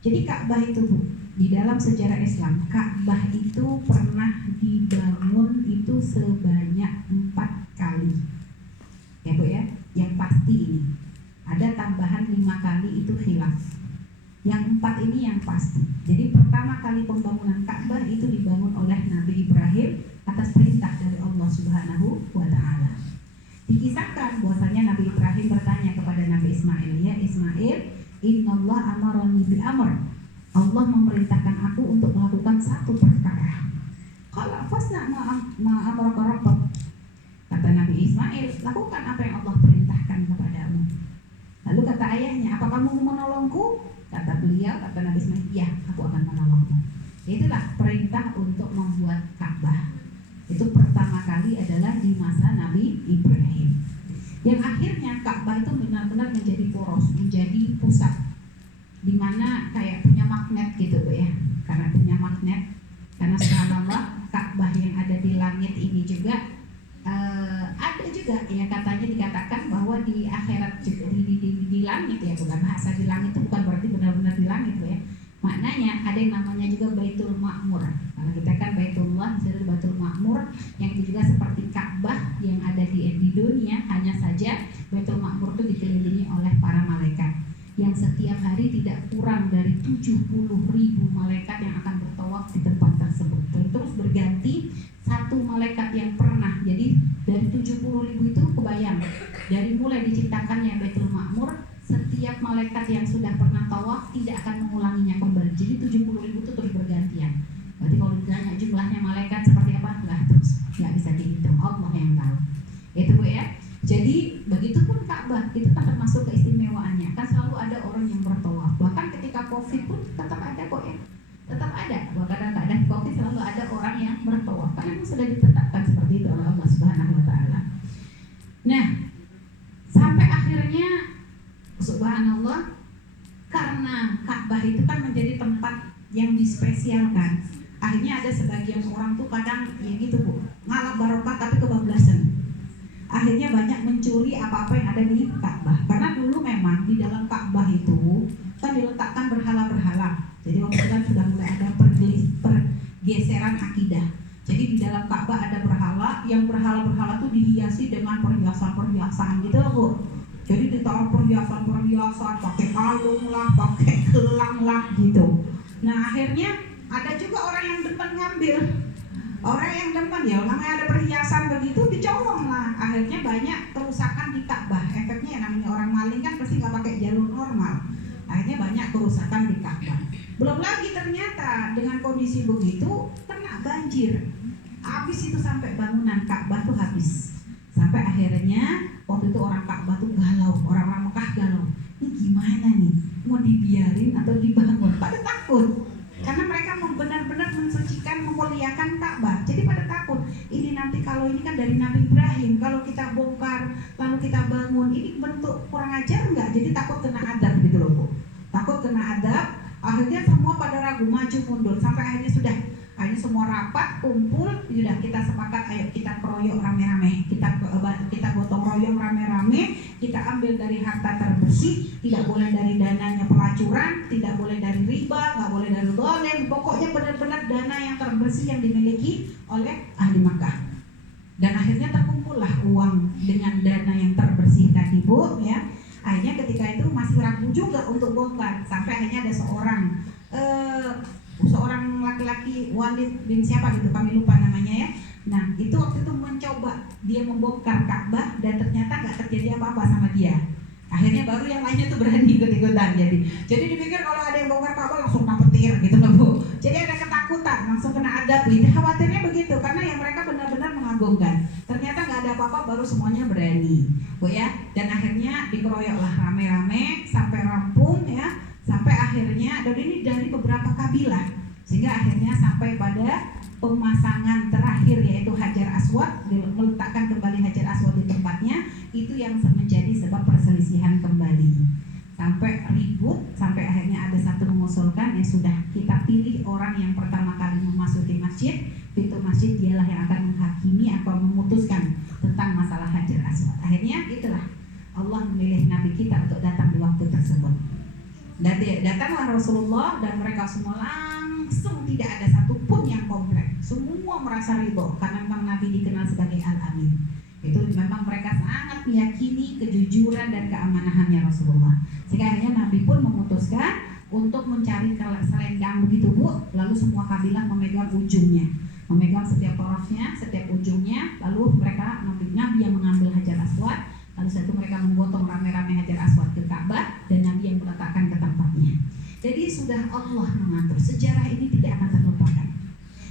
Jadi Ka'bah itu, Bu, di dalam sejarah Islam, Ka'bah itu pernah dibangun itu sebanyak 4 kali. Ya Bu ya, yang pasti ini. Ada tambahan 5 kali itu khilaf. Yang 4 ini yang pasti. Jadi pertama kali pembangunan Ka'bah itu dibangun oleh Nabi Ibrahim atas perintah dari Allah Subhanahu wa Ta'ala. Dikisahkan bahwasanya Nabi Ibrahim bertanya kepada Nabi Ismail, ya Ismail, Innallah amarani bi amr. Allah memerintahkan aku untuk melakukan satu perkara. Qala fasna ma amraka rabbuk. Kata Nabi Ismail, lakukan apa yang Allah perintahkan kepadamu. Lalu kata ayahnya, apa kamu mau menolongku? Kata beliau, kata Nabi Ismail, ya aku akan menolongmu. Itulah perintah untuk membuat Ka'bah. Itu pertama kali adalah di masa Nabi Ibrahim. Yang akhirnya Ka'bah itu benar-benar menjadi poros, menjadi pusat, dimana kayak punya magnet gitu Bu ya. Karena punya magnet, karena subhanallah Ka'bah yang ada di langit ini juga ada juga ya, katanya dikatakan bahwa di akhirat juga di langit ya, bukan bahasa di langit itu bukan berarti benar-benar di langit Bu ya. Maknanya ada yang namanya juga Baitul Ma'mur. Kalau kita kan Baitullah, misalnya Baitul Ma'mur, yang itu juga seperti Ka'bah yang ada di dunia, hanya saja Baitul Ma'mur itu dikelilingi oleh para malaikat yang setiap hari tidak kurang dari 70.000 malaikat yang akan bertawaf di tempat tersebut. Dan terus berganti satu malaikat yang pernah. Jadi dari 70.000 itu kebayang, dari mulai diciptakannya Baitul Ma'mur, setiap malaikat yang sudah pernah tawaf tidak akan mengulanginya kembali. Jadi 70.000 itu terus bergantian. Berarti kalau ditanya jumlahnya malaikat seperti apa, nggak bisa dihitung, Allah yang tahu. Itu Bu ya. Jadi begitupun Ka'bah itu kan termasuk keistimewaannya. Kan selalu ada orang yang bertawaf. Bahkan ketika Covid pun tetap ada kok ya. Tetap ada. Bahkan keadaan Covid selalu ada orang yang bertawaf. Karena itu sudah ditetapkan seperti itu oleh Allah Subhanahu wa Ta'ala. Nah, sampai akhirnya subhanallah, karena Ka'bah itu kan menjadi tempat yang dispesialkan. Akhirnya ada sebagian orang tuh kadang ya gitu Bu, ngalap barokah tapi kebablasan. Akhirnya banyak mencuri apa-apa yang ada di Ka'bah. Karena dulu memang di dalam Ka'bah itu kan diletakkan berhala-berhala. Jadi waktu itu kan sudah mulai ada pergeseran akidah. Jadi di dalam Ka'bah ada berhala, yang berhala-berhala itu dihiasi dengan perhiasan-perhiasan gitu Bu. Jadi ditaruh perhiasan-perhiasan, pakai kalung lah, pakai gelang lah gitu. Nah akhirnya ada juga orang yang depan ngambil. Orang yang depan ya namanya ada perhiasan begitu dicolong lah. Akhirnya banyak kerusakan di Ka'bah. Efeknya namanya orang maling kan pasti nggak pakai jalur normal. Akhirnya banyak kerusakan di Ka'bah. Belum lagi ternyata dengan kondisi begitu kena banjir. Habis itu sampai bangunan Ka'bah tuh habis. Sampai akhirnya waktu itu orang Ka'bah tuh galau, orang-orang Mekah galau. Ini gimana nih? Mau dibiarin atau dibangun? Pada takut. Karena mereka benar-benar mensucikan, memuliakan Ka'bah. Jadi pada takut, ini nanti kalau ini kan dari Nabi Ibrahim, kalau kita bongkar, lalu kita bangun, ini bentuk kurang ajar enggak? Jadi takut kena adab gitu loh Bu. Takut kena adab, akhirnya semua pada ragu, maju mundur. Sampai akhirnya akhirnya semua rapat, kumpul, sudah kita sepakat, ayo kita keroyok rame-rame, kita gotong royong rame-rame, kita ambil dari harta terbersih, tidak boleh dari dananya pelacuran, tidak boleh dari riba, nggak boleh dari dolen, pokoknya benar-benar dana yang terbersih yang dimiliki oleh ahli Makkah. Dan akhirnya terkumpullah uang dengan dana yang terbersih tadi Bu ya. Akhirnya ketika itu masih ragu juga untuk bongkar, sampai akhirnya ada seorang laki-laki, Walid bin siapa gitu, kami lupa namanya ya. Nah itu waktu itu mencoba dia membongkar Ka'bah dan ternyata nggak terjadi apa-apa sama dia. Akhirnya baru yang lainnya tuh berani ikut-ikutan. Jadi dipikir kalau ada yang bongkar Ka'bah langsung kena petir gitu loh Bu. Jadi ada ketakutan, langsung kena adab. Itu khawatirnya begitu karena yang mereka benar-benar mengagungkan. Ternyata nggak ada apa-apa, baru semuanya berani Bu ya. Dan akhirnya dikeroyoklah rame-rame sampai rampung ya. Sampai akhirnya, dan ini dari beberapa kabilah, sehingga akhirnya sampai pada pemasangan terakhir yaitu Hajar Aswad, meletakkan kembali Hajar Aswad di tempatnya, itu yang menjadi sebab perselisihan kembali. sampai ribut, sampai akhirnya ada satu mengusulkan, ya sudah, kita pilih orang yang pertama kali memasuki masjid, pintu masjid dialah yang akan menghakimi atau memutuskan tentang masalah Hajar Aswad. Akhirnya itulah Allah memilih Nabi kita untuk datang di waktu tersebut. Dan datanglah Rasulullah dan mereka semua langsung tidak ada satupun yang komplain. Semua merasa ridho karena memang Nabi dikenal sebagai Al-Amin. Itu memang mereka sangat meyakini kejujuran dan keamanahannya Rasulullah. Sehingga akhirnya Nabi pun memutuskan untuk mencari selendang begitu Bu, lalu semua kabilah memegang ujungnya, memegang setiap torofnya, setiap ujungnya, lalu mereka Nabi yang mengambil Hajar Aswad, lalu setelah itu mereka menggotong rame-rame Hajar Aswad ke Ka'bah dan Nabi yang meletakkan ke tempatnya. Jadi sudah Allah mengatur, sejarah ini tidak akan terlupakan.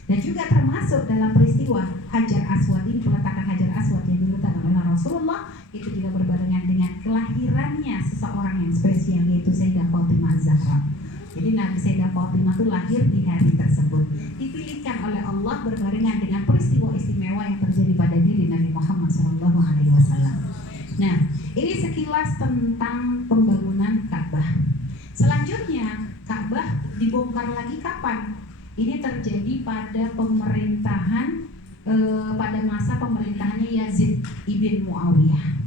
Dan juga termasuk dalam peristiwa Hajar Aswad ini, peletakan Hajar Aswad yang diletakkan oleh Rasulullah, itu juga berbarengan dengan kelahirannya seseorang yang spesial, yaitu Sayyidah Fatimah Zahra. Jadi Nabi Sayyidah Fatimah itu lahir di hari tersebut, dipilihkan oleh Allah berbarengan dengan peristiwa istimewa yang terjadi pada diri Nabi Muhammad SAW. Nah, ini sekilas tentang pembangunan Ka'bah. Selanjutnya, Ka'bah dibongkar lagi kapan? Ini terjadi pada pemerintahan pada masa pemerintahannya Yazid ibn Muawiyah.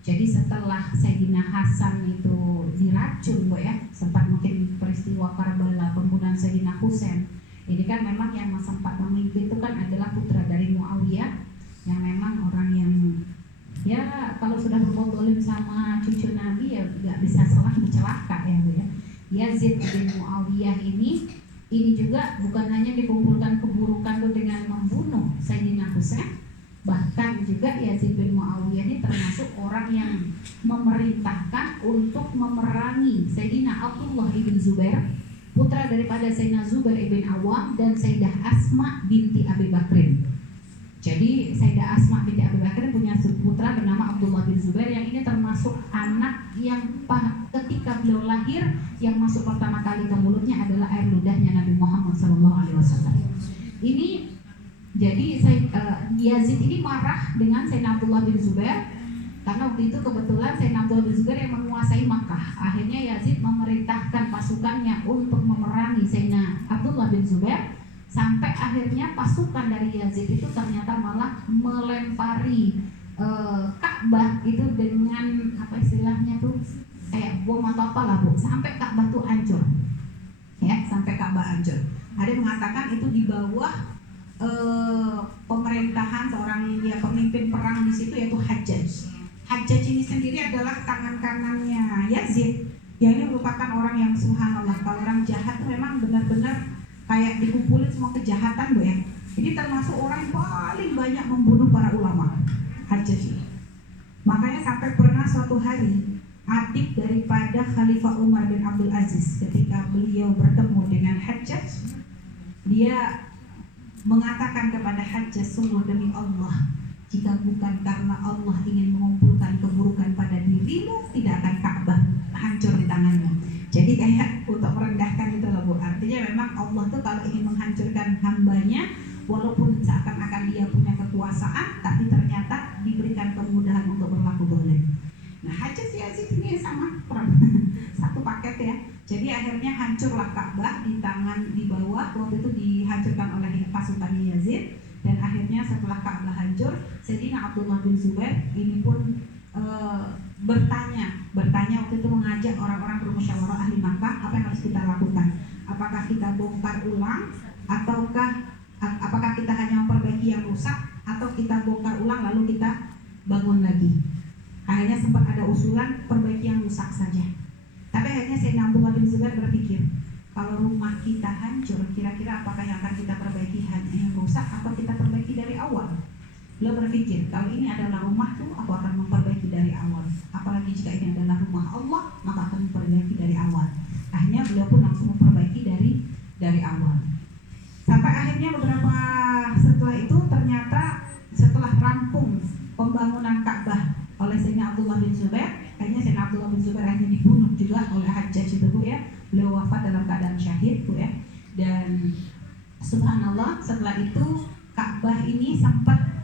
Jadi setelah Sayyidina Hasan itu diracun, Bu ya, sempat mungkin peristiwa Karbala, pembunuhan Sayyidina Husain. Ini kan memang yang sempat memimpin itu kan adalah putra dari Muawiyah, yang memang orang yang ya kalau sudah berbuat zalim sama cucu Nabi ya nggak bisa salah dicelaka ya, Bu ya. Yazid bin Muawiyah ini juga bukan hanya dikumpulkan keburukan itu dengan membunuh Sayyidina Husain, bahkan juga Yazid bin Muawiyah ini termasuk orang yang memerintahkan untuk memerangi Sayyidina Abdullah ibn Zubair, putra daripada Sayyidina Zubair ibn Awam, dan Sayyidah Asma binti Abi Bakrin. Jadi Sayyidah Asma binti Abi Bakrin punya putra bernama Abdullah bin Zubair, yang ini termasuk anak yang ketika beliau lahir yang masuk pertama kali ke mulutnya adalah air ludahnya Nabi Muhammad SAW. Ini jadi Yazid ini marah dengan Sayyidina Abdullah bin Zubair karena waktu itu kebetulan Sayyidina Abdullah bin Zubair yang menguasai Makkah. Akhirnya Yazid memerintahkan pasukannya untuk memerangi Sayyidina Abdullah bin Zubair, sampai akhirnya pasukan dari Yazid itu ternyata malah melempari Ka'bah itu dengan apa istilahnya tuh kayak bom atau apalah Bu, sampai Ka'bah tuh hancur ya, sampai Ka'bah hancur. Ada yang mengatakan itu di bawah pemerintahan seorang ya pemimpin perang di situ, yaitu Hajjaj. Hajjaj ini sendiri adalah tangan kanannya Yazid, yang ini merupakan orang yang subhanallah, kalau orang jahat tuh memang benar-benar kayak dikumpulin semua kejahatan Bu ya. Ini termasuk orang yang paling banyak membunuh para ulama, Hajjaj ini. Makanya sampai pernah suatu hari adik daripada Khalifah Umar bin Abdul Aziz, ketika beliau bertemu dengan Hajjaj, dia mengatakan kepada Hajjaj, sungguh demi Allah, jika bukan karena Allah ingin mengumpulkan keburukan pada dirimu, tidak akan Ka'bah hancur di tanganmu. Jadi kayak untuk merendahkan itu loh Bu. Artinya memang Allah tuh kalau ingin menghancurkan hambanya, walaupun seakan-akan dia punya kekuasaan, tapi ternyata diberikan kemudahan untuk berlaku zalim. Nah Hajjaj Yazid ini sama satu paket ya. Jadi akhirnya hancurlah Ka'bah di tangan di bawah, waktu itu dihancurkan oleh pasukannya Yazid. Dan akhirnya setelah Ka'bah hancur, Sayyidina Abdullah bin Zubair ini pun bertanya waktu itu, mengajak orang-orang bermusyawarah ahli Makkah, apa yang harus kita lakukan? Apakah kita bongkar ulang, ataukah apakah kita hanya memperbaiki yang rusak, atau kita bongkar ulang lalu kita bangun lagi? Akhirnya sempat ada usulan perbaiki yang rusak saja. Tapi akhirnya Sayyidina Abdullah bin Zubair berpikir, kalau rumah kita hancur, kira-kira apakah yang akan kita perbaiki hanya yang rusak atau kita perbaiki dari awal? Beliau berpikir, kalau ini adalah rumahku, aku akan memperbaiki dari awal. Apalagi jika ini adalah rumah Allah, maka akan memperbaiki dari awal. Akhirnya beliau pun langsung memperbaiki dari awal. Sampai akhirnya beberapa setelah itu, ternyata setelah rampung pembangunan Ka'bah oleh Sayyidina Abdullah bin Zubair, akhirnya Sayyidina Abdullah bin Zubair akhirnya dibunuh juga oleh Hajjaj itu Bu ya. Beliau wafat dalam keadaan syahid Bu ya. Dan subhanallah, setelah itu Ka'bah ini sempat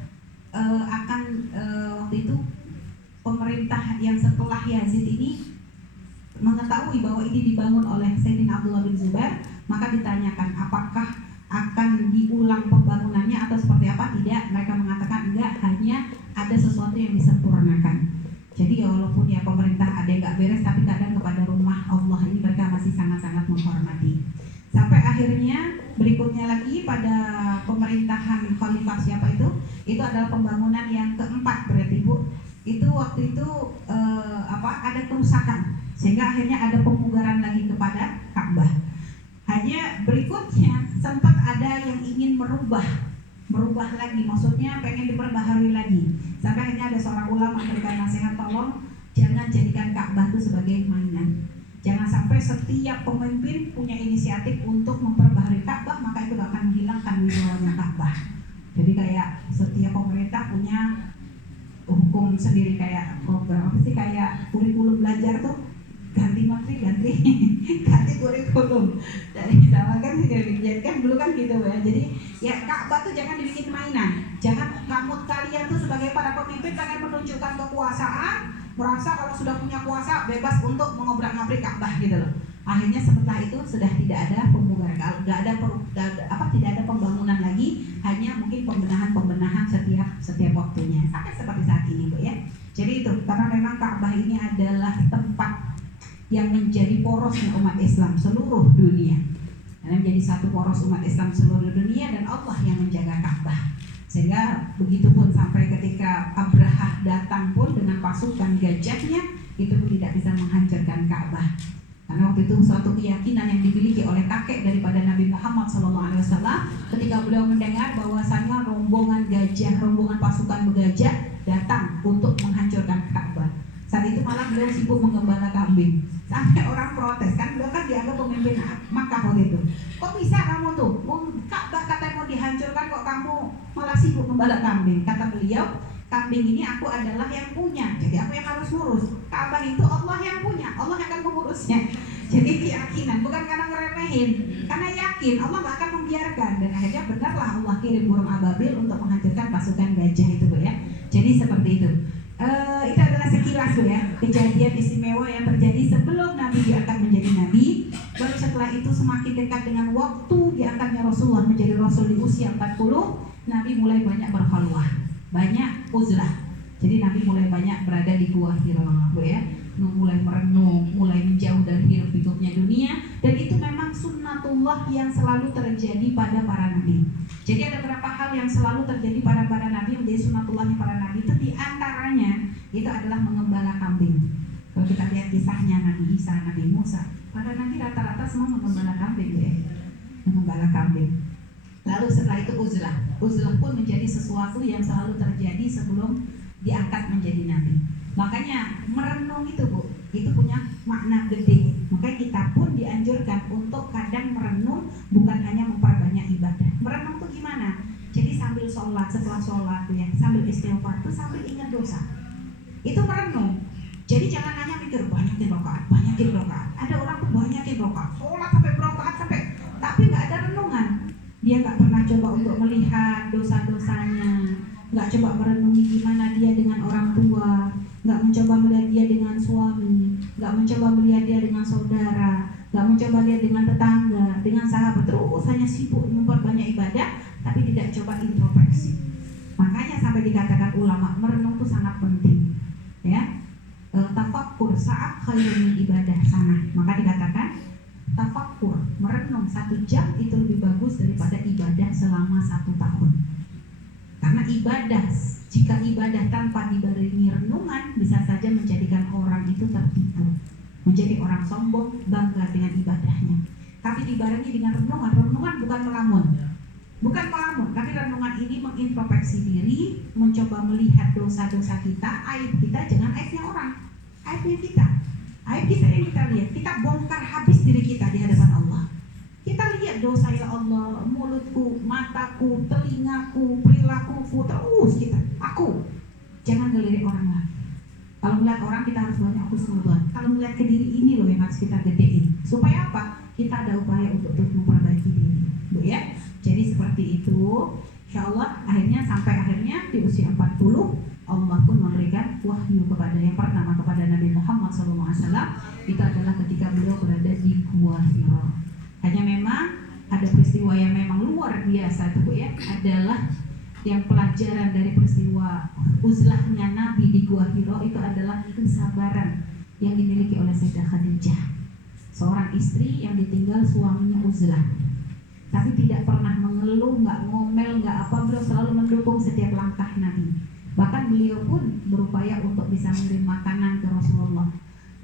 waktu itu pemerintah yang setelah Yazid ini mengetahui bahwa ini dibangun oleh Sayyidina Abdullah bin Zubair, maka ditanyakan apakah akan diulang pembangunannya atau seperti apa. Tidak, mereka mengatakan enggak, hanya ada sesuatu yang disempurnakan. Jadi ya walaupun ya pemerintah ada yang nggak beres, tapi kadang kepada rumah Allah ini mereka masih sangat-sangat menghormati. Sampai akhirnya berikutnya lagi pada pemerintahan Khalifah siapa itu adalah pembangunan yang keempat berarti Bu. Itu waktu itu ada kerusakan sehingga akhirnya ada pemugaran lagi kepada Ka'bah. Hanya berikutnya sempat ada yang ingin merubah lagi, maksudnya pengen diperbaharui lagi. Sampai akhirnya ada seorang ulama memberikan nasihat, tolong jangan jadikan Ka'bah itu sebagai mainan. Jangan sampai setiap pemimpin punya inisiatif untuk memperbaharui Ka'bah, maka itu akan menghilangkan wibawanya Ka'bah. Jadi kayak setiap pemerintah punya hukum sendiri, kayak program apa sih, kayak kurikulum belajar tuh, ganti menteri ganti kurikulum. Dari sama kan jadi kan dulu kan gitu ya. Jadi ya Ka'bah tuh jangan dibikin mainan. Jangan kalian tuh sebagai para pemimpin pengen menunjukkan kekuasaan, merasa kalau sudah punya kuasa bebas untuk mengobrak-ngabrik Ka'bah gitu loh. Akhirnya setelah itu sudah tidak ada pemugaran, tidak ada pembangunan lagi, hanya mungkin pembenahan setiap waktunya sampai seperti saat ini Bu ya. Jadi itu karena memang Ka'bah ini adalah tempat yang menjadi porosnya umat Islam seluruh dunia, karena menjadi satu poros umat Islam seluruh dunia, dan Allah yang menjaga Ka'bah. Sehingga begitu pun sampai ketika Abrahah datang pun dengan pasukan gajahnya, itu pun tidak bisa menghancurkan Ka'bah. Karena waktu itu suatu keyakinan yang dimiliki oleh kakek daripada Nabi Muhammad SAW, ketika beliau mendengar bahwasanya rombongan pasukan bergajah datang untuk menghancurkan Ka'bah. Saat itu malah beliau sibuk menggembala kambing. Sampai orang protes, kan beliau kan dianggap pemimpin Makkah waktu itu. Kok bisa kamu tuh, Ka'bah katanya mau dihancurkan, kok kamu malah sibuk menggembala kambing? Kata beliau, kambing ini aku adalah yang punya, jadi aku yang harus ngurus. Ka'bah itu Allah yang punya, Allah yang akan mengurusnya. Jadi keyakinan, bukan karena ngeremehin, karena yakin Allah gak akan membiarkan. Dan akhirnya benarlah Allah kirim burung ababil untuk menghancurkan pasukan gajah itu Bu ya. Jadi seperti itu. Itu adalah sekilas Bu ya, kejadian istimewa yang terjadi sebelum Nabi diangkat menjadi Nabi. Baru setelah itu semakin dekat dengan waktu diangkatnya Rasulullah menjadi Rasul di usia 40, Nabi mulai banyak berkhalwah, banyak uzlah. Jadi Nabi mulai banyak berada di Gua Hira Bu ya, mulai merenung, mulai menjauh dari hiruk pikuknya dunia. Dan itu memang sunnatullah yang selalu terjadi pada para nabi. Jadi ada beberapa hal yang selalu terjadi pada para nabi, menjadi sunnatullahnya para nabi. Itu diantaranya itu adalah mengembala kambing. Kalau kita lihat kisahnya Nabi Isa, Nabi Musa, para nabi rata-rata semua mengembala kambing ya, mengembala kambing. Lalu setelah itu uzlah pun menjadi sesuatu yang selalu terjadi sebelum diangkat menjadi nabi. Makanya merenung itu Bu, itu punya makna gede. Makanya kita pun dianjurkan untuk kadang merenung, bukan hanya memperbanyak ibadah. Merenung tuh gimana? Jadi sambil sholat, setelah sholat ya, sambil istighfar tuh sambil ingat dosa. Itu merenung. Jadi jangan hanya mikir banyakin rakaat. Ada orang tuh banyakin rakaat, sholat sampai berakaat tapi nggak ada renungan. Dia nggak pernah coba untuk melihat dosa-dosanya, nggak coba merenungi gimana dia dengan orang tua, nggak mencoba melihat dia dengan suami, nggak mencoba melihat dia dengan saudara, nggak mencoba lihat dengan tetangga, dengan sahabat. Terus hanya sibuk memperbanyak ibadah, tapi tidak coba introspeksi. Makanya sampai dikatakan ulama, merenung itu sangat penting ya. Tafakkur saat khairun ibadah sana. Maka dikatakan tafakkur, merenung 1 jam itu lebih bagus daripada ibadah selama 1 tahun. Karena jika ibadah tanpa dibarengi renungan, bisa saja menjadikan orang itu tertipu, menjadi orang sombong, bangga dengan ibadahnya. Tapi dibarengi dengan renungan bukan melamun, tapi renungan ini mengintrospeksi diri, mencoba melihat dosa-dosa kita, aib kita, jangan aibnya orang, aibnya kita. Aib kita yang kita lihat, kita bongkar habis diri kita di hadapan Allah. Kita lihat dosa ya Allah, mulutku, mataku, telingaku, perilakuku, terus kita, aku. Jangan ngelirik orang lain. Kalau melihat orang kita harus banyak husnudzon. Kalau melihat ke diri ini loh yang harus kita gedein. Supaya apa? Kita ada upaya untuk terus memperbaiki diri, Bu ya. Jadi seperti itu. Insya Allah akhirnya di usia 40 Allah pun memberikan wahyu kepada yang pertama kepada Nabi Muhammad SAW. Itu adalah ketika beliau berada di Gua Hira. Hanya memang ada peristiwa yang memang luar biasa tuh ya, adalah yang pelajaran dari peristiwa uzlahnya Nabi di Gua Hira itu adalah kesabaran yang dimiliki oleh Sayyidah Khadijah, seorang istri yang ditinggal suaminya uzlah, tapi tidak pernah mengeluh, nggak ngomel, nggak apa, beliau selalu mendukung setiap langkah Nabi. Bahkan beliau pun berupaya untuk bisa mengirim makanan ke Rasulullah.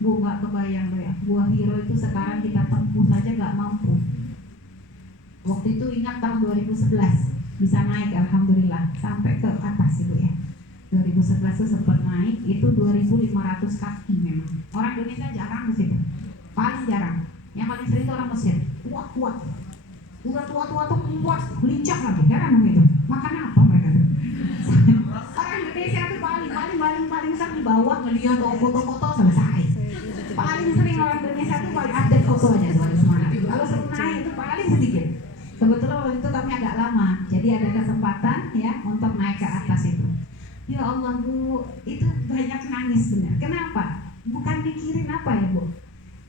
Bu, nggak kebayang ya, Gua Hira itu sekarang kita tempuh saja nggak mampu. Waktu itu ingat tahun 2011 bisa naik, alhamdulillah sampai ke atas itu ya. 2011 itu sempat naik, itu 2.500 kaki memang. Orang Indonesia jarang di situ, paling jarang. Yang paling sering itu orang Mesir, kuat. Udah tua-tua tuh kuat, lincah lagi, heran itu. Makan apa mereka tuh? Orang Indonesia itu paling sering di bawah ngeliat foto-foto selesai. Paling sering orang Indonesia itu paling update foto aja soal semangat. Kalau suruh naik itu paling sedikit. Kebetulan waktu itu kami agak lama, jadi ada kesempatan ya untuk naik ke atas itu. Ya Allah Bu, itu banyak nangis benar. Kenapa? Bukan mikirin apa ya Bu?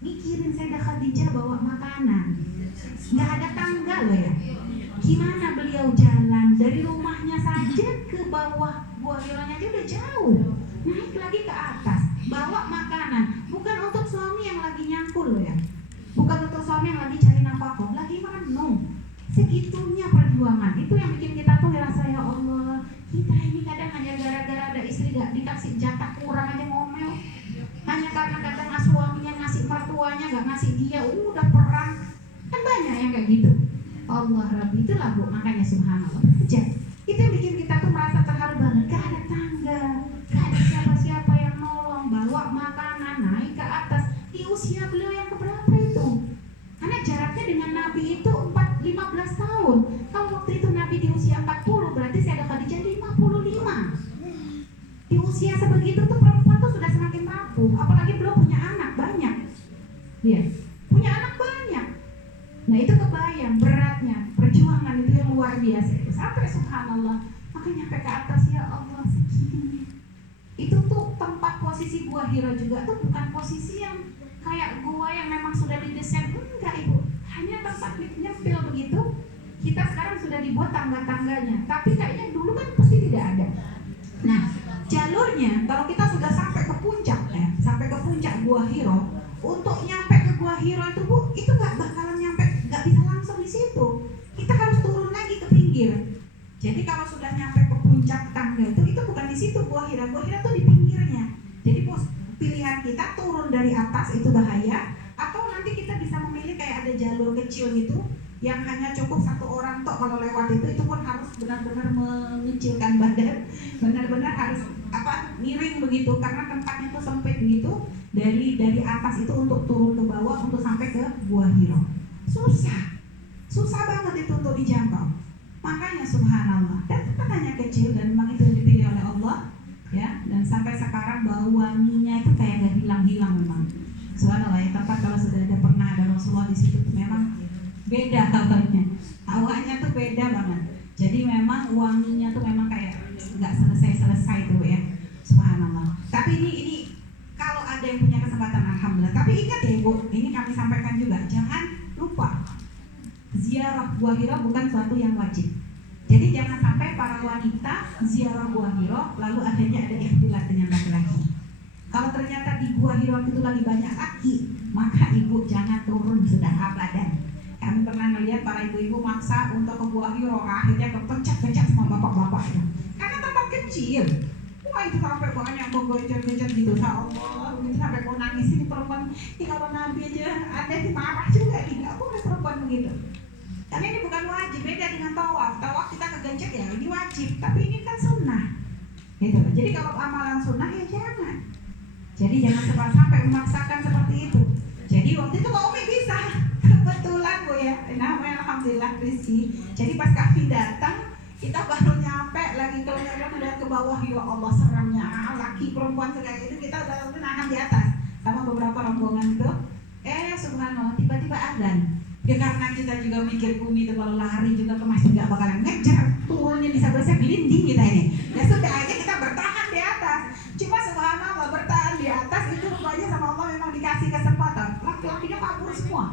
Mikirin Sayyidah Khadijah bawa makanan. Nggak ada tangga loh ya. Gimana beliau jalan dari rumahnya saja ke bawah Gua Hiranya aja udah jauh, naik lagi ke atas bawa makanan, bukan untuk suami yang lagi nyangkul loh ya, bukan untuk suami yang lagi cari nafkah, lagi makan, no. Segitunya perjuangan itu yang bikin kita tuh ngerasa ya Allah, kita ini kadang hanya gara-gara ada istri gak dikasih jatah kurang aja ngomel, hanya karena kadang suaminya ngasih mertuanya gak ngasih dia, udah perang. Kan banyak yang kayak gitu. Allah Rabbi, itulah Bu, makanya subhanallah aja. Itu yang bikin kita tuh merasa terharu banget. Gak ada tangga, gak ada siapa-siapa yang nolong, bawa makanan, naik ke atas. Di usia beliau yang keberapa itu? Karena jaraknya dengan Nabi itu 15 tahun. Kalau waktu itu Nabi di usia 40, berarti Sayyidah Khadijah 55. Di usia sebegitu tuh perempuan tuh sudah semakin rapuh. Apalagi belum punya anak banyak. Lihat, punya anak banyak. Nah itu kebayang beratnya perjuangan itu yang luar biasa itu. Sampai subhanallah, makanya sampai ke atas ya Allah segini. Itu tuh tempat posisi Gua Hira juga tuh bukan posisi yang kayak gua yang memang sudah didesain, enggak Ibu. Hanya tempat nyempil begitu. Kita sekarang sudah dibuat tangga-tangganya, tapi kayaknya dulu kan pasti tidak ada. Nah jalurnya kalau kita sudah sampai ke puncak ya, sampai ke puncak Gua Hira, untuk nyampe ke Gua Hira itu Bu, itu nggak bakalan nyampe, nggak bisa langsung di situ. Kita harus turun lagi ke pinggir. Jadi kalau sudah nyampe ke puncak tangga itu bukan di situ Gua Hira. Gua Hira tuh di pinggirnya. Jadi pilihan kita turun dari atas itu bahaya, atau nanti kita bisa memilih kayak ada jalur kecil gitu yang hanya cukup satu orang tok kalau lewat itu pun harus benar-benar mengecilkan badan, benar-benar harus miring begitu karena tempatnya tuh sempit begitu. Dari atas itu untuk turun ke bawah untuk sampai ke Gua Hira. Susah banget itu untuk dijangkau. Makanya subhanallah, dan tempatnya kecil dan memang itu dipilih oleh Allah ya, dan sampai sekarang bau wanginya itu kayak gak hilang-hilang memang. Subhanallah ya, tempat kalau sudah pernah ada Rasulullah di situ tuh memang beda hawanya tuh beda banget. Jadi memang wanginya tuh memang kayak nggak selesai tuh ya, subhanallah. Tapi ini kalau ada yang punya kesempatan alhamdulillah. Tapi ingat ya Bu, ini kami sampaikan juga, jangan lupa ziarah Gua Hira bukan suatu yang wajib. Jadi jangan sampai para wanita ziarah Gua Hira lalu akhirnya ada ikhtilat dengan laki-laki. Kalau ternyata di Gua Hira itu lagi banyak laki, maka ibu jangan turun sudah abadan. Kami pernah melihat para ibu-ibu maksa untuk ke Gua Hira, akhirnya kepencet-pencet sama bapak-bapak itu. Karena tempat kecil. Wah itu sampai banyak menggonceng-gonceng gitu, ya Allah, itu sampai mau nangis ini perempuan. Ini kalau Nabi aja ada yang marah juga, tidak boleh perempuan begitu. Karena ini bukan wajib, beda dengan tawaf. Tawaf kita kegencet ya, ini wajib, tapi ini kan sunnah. Gitu. Jadi kalau amalan sunnah ya jangan. Jadi jangan sampai memaksakan seperti itu. Jadi waktu itu Umi bisa, kebetulan Bu ya, namanya alhamdulillah Rizki. Jadi pas kami datang, kita baru nyampe lagi kalau lihat ke bawah, ya Allah seramnya, laki perempuan segala itu kita udah nahan di atas sama beberapa rombongan itu. Subhanallah tiba-tiba adzan. Ya karena kita juga mikir Umi itu kalau lari juga ke masjid nggak bakalan ngejar, turunnya bisa berasa gelinding kita ini. Ya sudah aja kita bertahan di atas. Cuma subhanallah bertahan di atas itu rupanya sama Allah memang dikasih kesempatan. Laki-lakinya kabur semua.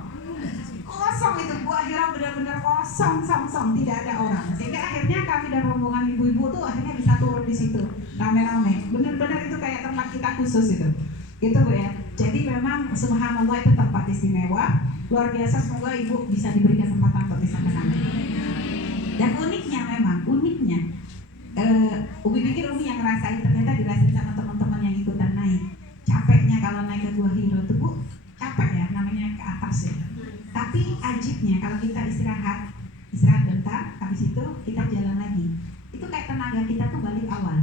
Kosong itu, Gua Hira benar-benar kosong, samsung, tidak ada orang. Sehingga akhirnya kami dan rombongan ibu-ibu tuh akhirnya bisa turun di situ rame-rame. Benar-benar itu kayak tempat kita khusus itu. Gitu Bu ya. Jadi memang subhanallah itu tempat istimewa. Luar biasa, semoga ibu bisa diberi kesempatan untuk bisa ke sana. Dan uniknya memang, Umi pikir Umi yang ngerasain, ternyata dirasain sama teman-teman yang ikutan naik. Capeknya kalau naik ke Gua Hira tuh Bu, capek ya, namanya ke atas ya. Tapi ajibnya kalau kita istirahat bentar, habis itu kita jalan lagi. Itu kayak tenaga kita tuh balik awal.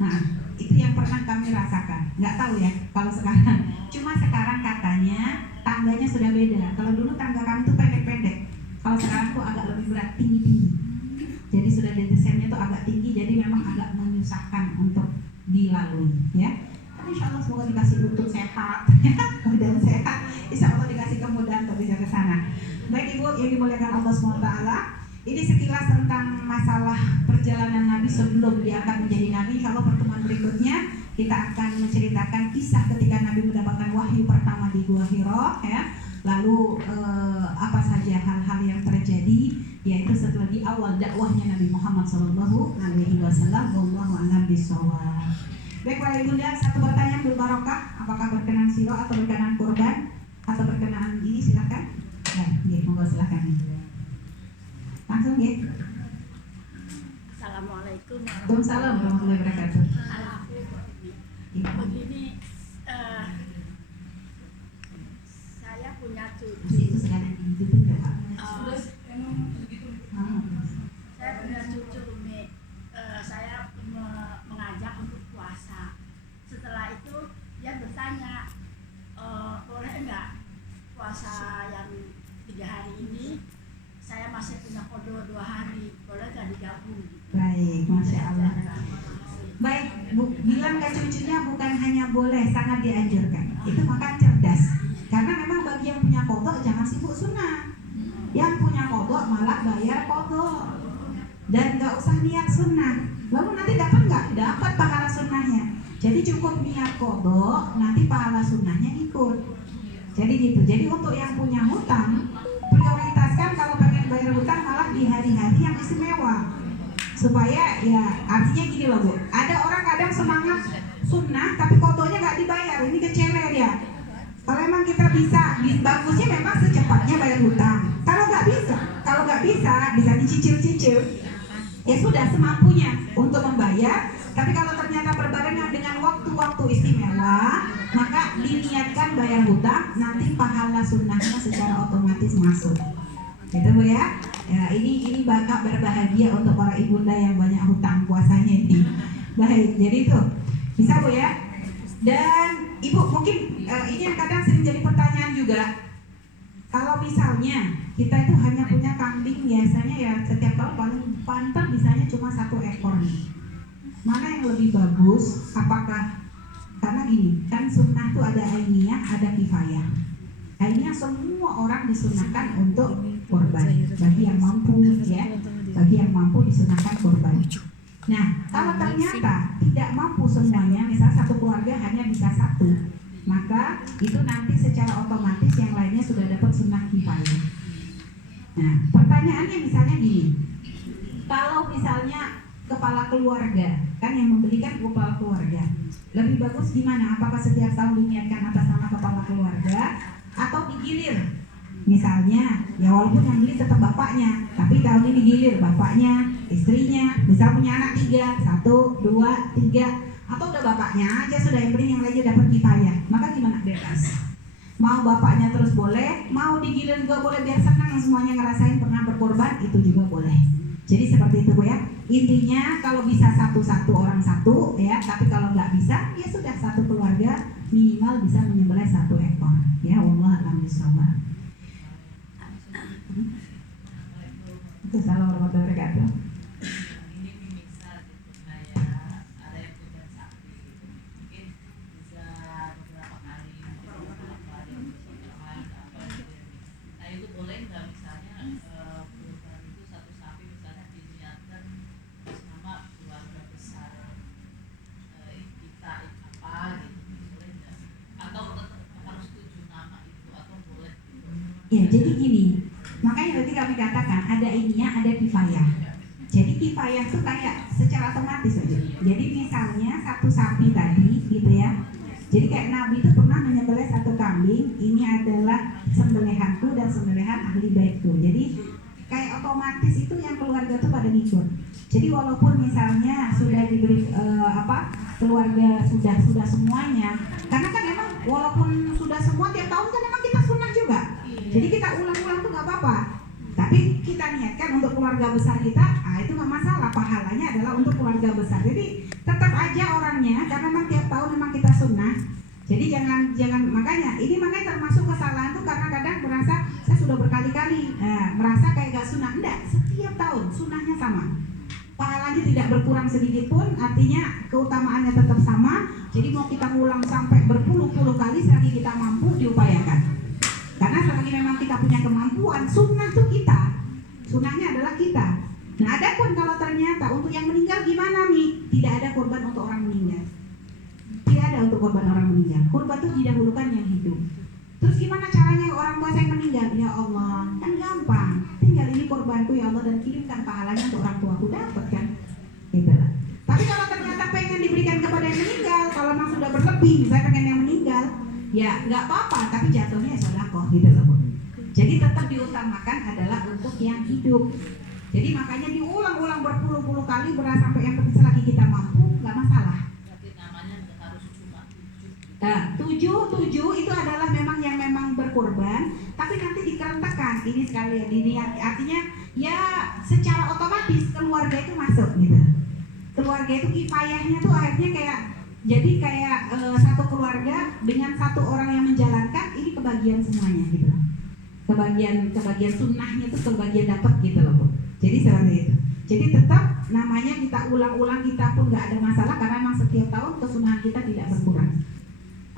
Nah, itu yang pernah kami rasakan. Nggak tahu ya kalau sekarang. Cuma sekarang katanya tangganya sudah beda. Kalau dulu tangga kami tuh pendek-pendek. Kalau sekarang tuh agak lebih berat, tinggi-tinggi. Jadi sudah desainnya tuh agak tinggi, jadi memang agak menyusahkan untuk dilalui, ya. Tapi insya Allah semoga dikasih lutut sehat, badan sehat. Insya Allah dikasih kemudahan untuk bisa ke sana. Baik Ibu yang dimuliakan Allah SWT, ini sekilas tentang masalah perjalanan Nabi sebelum diangkat menjadi Nabi. Kalau pertemuan berikutnya kita akan menceritakan kisah ketika Nabi mendapatkan wahyu pertama di Gua Hira, ya. Lalu apa saja hal-hal yang terjadi, yaitu setelah di awal dakwahnya Nabi Muhammad SAW. Wallahu a'lam bishawab. Baik Pak Ibunda, satu pertanyaan berbarokah, apakah berkenan siro atau berkenan kurban atau berkenaan ini, silakan. Ya, monggo silakan. Langsung ya. Assalamualaikum warahmatullahi wabarakatuh. Begini, saya punya cucu. Itu sekarang dihidupin ya Pak? Saya punya cucu Umi. Saya mengajak untuk puasa. Setelah itu dia bertanya, boleh enggak puasa yang 3 hari ini? Saya masih punya kodo 2 hari, boleh enggak digabung? Baik, Masya Allah. Baik, Bu, bilang ke cucunya bukan hanya boleh, sangat dianjurkan. Itu maka cerdas. Karena memang bagi yang punya kodok jangan sibuk sunnah. Yang punya kodok malah bayar kodok. Dan gak usah niat sunnah. Lalu nanti dapat nggak? Dapat pahala sunnahnya. Jadi cukup niat kodok, nanti pahala sunnahnya ikut. Jadi gitu. Jadi untuk yang punya hutang, prioritaskan kalau pengen bayar hutang malah di hari-hari yang istimewa. Supaya ya artinya gini loh Bu, ada orang kadang semangat sunnah tapi kodoknya nggak dibayar, ini kecewa dia. Kalau emang kita bisa, bagusnya memang secepatnya bayar hutang. Kalau nggak bisa bisa dicicil-cicil. Ya sudah semampunya untuk membayar. Tapi kalau ternyata berbarengan dengan waktu-waktu istimewa, maka diniatkan bayar hutang, nanti pahala sunnahnya secara otomatis masuk. Gitu Bu ya. Ya ini bakal berbahagia untuk para ibunda yang banyak hutang puasanya ini. Baik, jadi itu bisa Bu ya. Dan Ibu mungkin ini yang kadang sering jadi pertanyaan juga. Kalau misalnya kita itu hanya punya kambing, biasanya ya setiap tahun paling pantas bisanya cuma 1 ekor nih. Mana yang lebih bagus? Apakah karena gini kan sunnah tuh ada ainiyah, ada kifayah. Ainiyah semua orang disunahkan untuk korban bagi yang mampu ya, bagi yang mampu disunahkan korban. Nah kalau ternyata tidak mampu semuanya, misal satu keluarga hanya bisa 1, maka itu nanti secara otomatis yang lainnya sudah dapat sunnah kifayah. Nah pertanyaannya misalnya gini, kalau misalnya kepala keluarga kan yang memberikan kepala keluarga, lebih bagus gimana? Apakah setiap tahun diniatkan atas nama kepala keluarga atau digilir? Misalnya, ya walaupun yang beli tetap bapaknya, tapi tahun ini digilir bapaknya, istrinya, misal punya anak 3, 1, 2, 3, atau udah bapaknya aja sudah yang beli, yang lainnya dapat kifayah. Maka gimana? Bebas. Mau bapaknya terus boleh, mau digilir juga boleh, biar senang semuanya ngerasain pernah berkorban, itu juga boleh. Jadi seperti itu Bu ya. Intinya kalau bisa satu-satu orang 1 ya, tapi kalau nggak bisa ya sudah 1 keluarga minimal bisa menyembelih 1 ekor. Ya Allah alhamdulillah. Assalamualaikum warahmatullahi wabarakatuh. Itu Ya, jadi gini, makanya tadi kami katakan ada ininya, ada kifayah. Jadi kifayah tuh kayak secara otomatis aja. Jadi misalnya satu sapi tadi, gitu ya. Jadi kayak Nabi itu pernah menyembelih satu kambing, ini adalah sembelihanku dan sembelihan ahli baitku. Jadi kayak otomatis itu yang keluarga tuh pada ngikut. Jadi walaupun misalnya sudah diberi keluarga sudah semuanya, karena kan emang walaupun sudah semua tiap tahun kan emang kita sunnah juga. Jadi kita ulang-ulang tuh nggak apa-apa. Tapi kita niatkan untuk keluarga besar kita, itu nggak masalah. Pahalanya adalah untuk keluarga besar. Jadi tetap aja orangnya, karena memang tiap tahun memang kita sunnah. Jadi jangan makanya termasuk kesalahan tuh karena kadang merasa saya sudah berkali-kali merasa kayak gak sunnah. Enggak, setiap tahun sunnahnya sama. Pahalanya tidak berkurang sedikit pun, artinya keutamaannya tetap sama. Jadi mau kita ngulang sampai berpuluh-puluh kali selagi kita mampu, diupayakan. Karena selagi memang kita punya kemampuan, sunnah itu kita. Sunnahnya adalah kita. Nah, adapun kalau ternyata untuk yang meninggal gimana nih? Tidak ada korban untuk orang meninggal. Tidak ada untuk korban orang meninggal. Korban itu didahulukan yang hidup. Terus gimana caranya orang tua saya meninggal? Ya Allah, kan gampang. Tinggal ini korbanku ya Allah dan kirimkan pahalanya untuk orang tuaku, dapat kan? Gitu lah. Tapi kalau ternyata pengen diberikan kepada yang meninggal, kalau memang sudah berlebih, misalnya pengen yang meninggal, ya nggak apa-apa, tapi jatuhnya ya sedekah gitu loh. Jadi tetap diutamakan adalah untuk yang hidup. Jadi makanya diulang-ulang berpuluh-puluh kali sampai yang selagi kita mampu, nggak masalah. Berarti namanya nggak harus cuma 7. Nah, 7 itu adalah memang berkorban, tapi nanti dikerentekan ini sekalian ini artinya ya secara otomatis keluarga itu masuk gitu. Keluarga itu kifayahnya tuh akhirnya kayak satu keluarga dengan satu orang yang menjalankan ini kebagian semuanya gitu loh. Kebagian sunnahnya tuh kebagian dapat gitu loh Bu. Jadi seperti itu. Jadi tetap namanya kita ulang-ulang kita pun nggak ada masalah karena memang setiap tahun kesunahan kita tidak berkurang.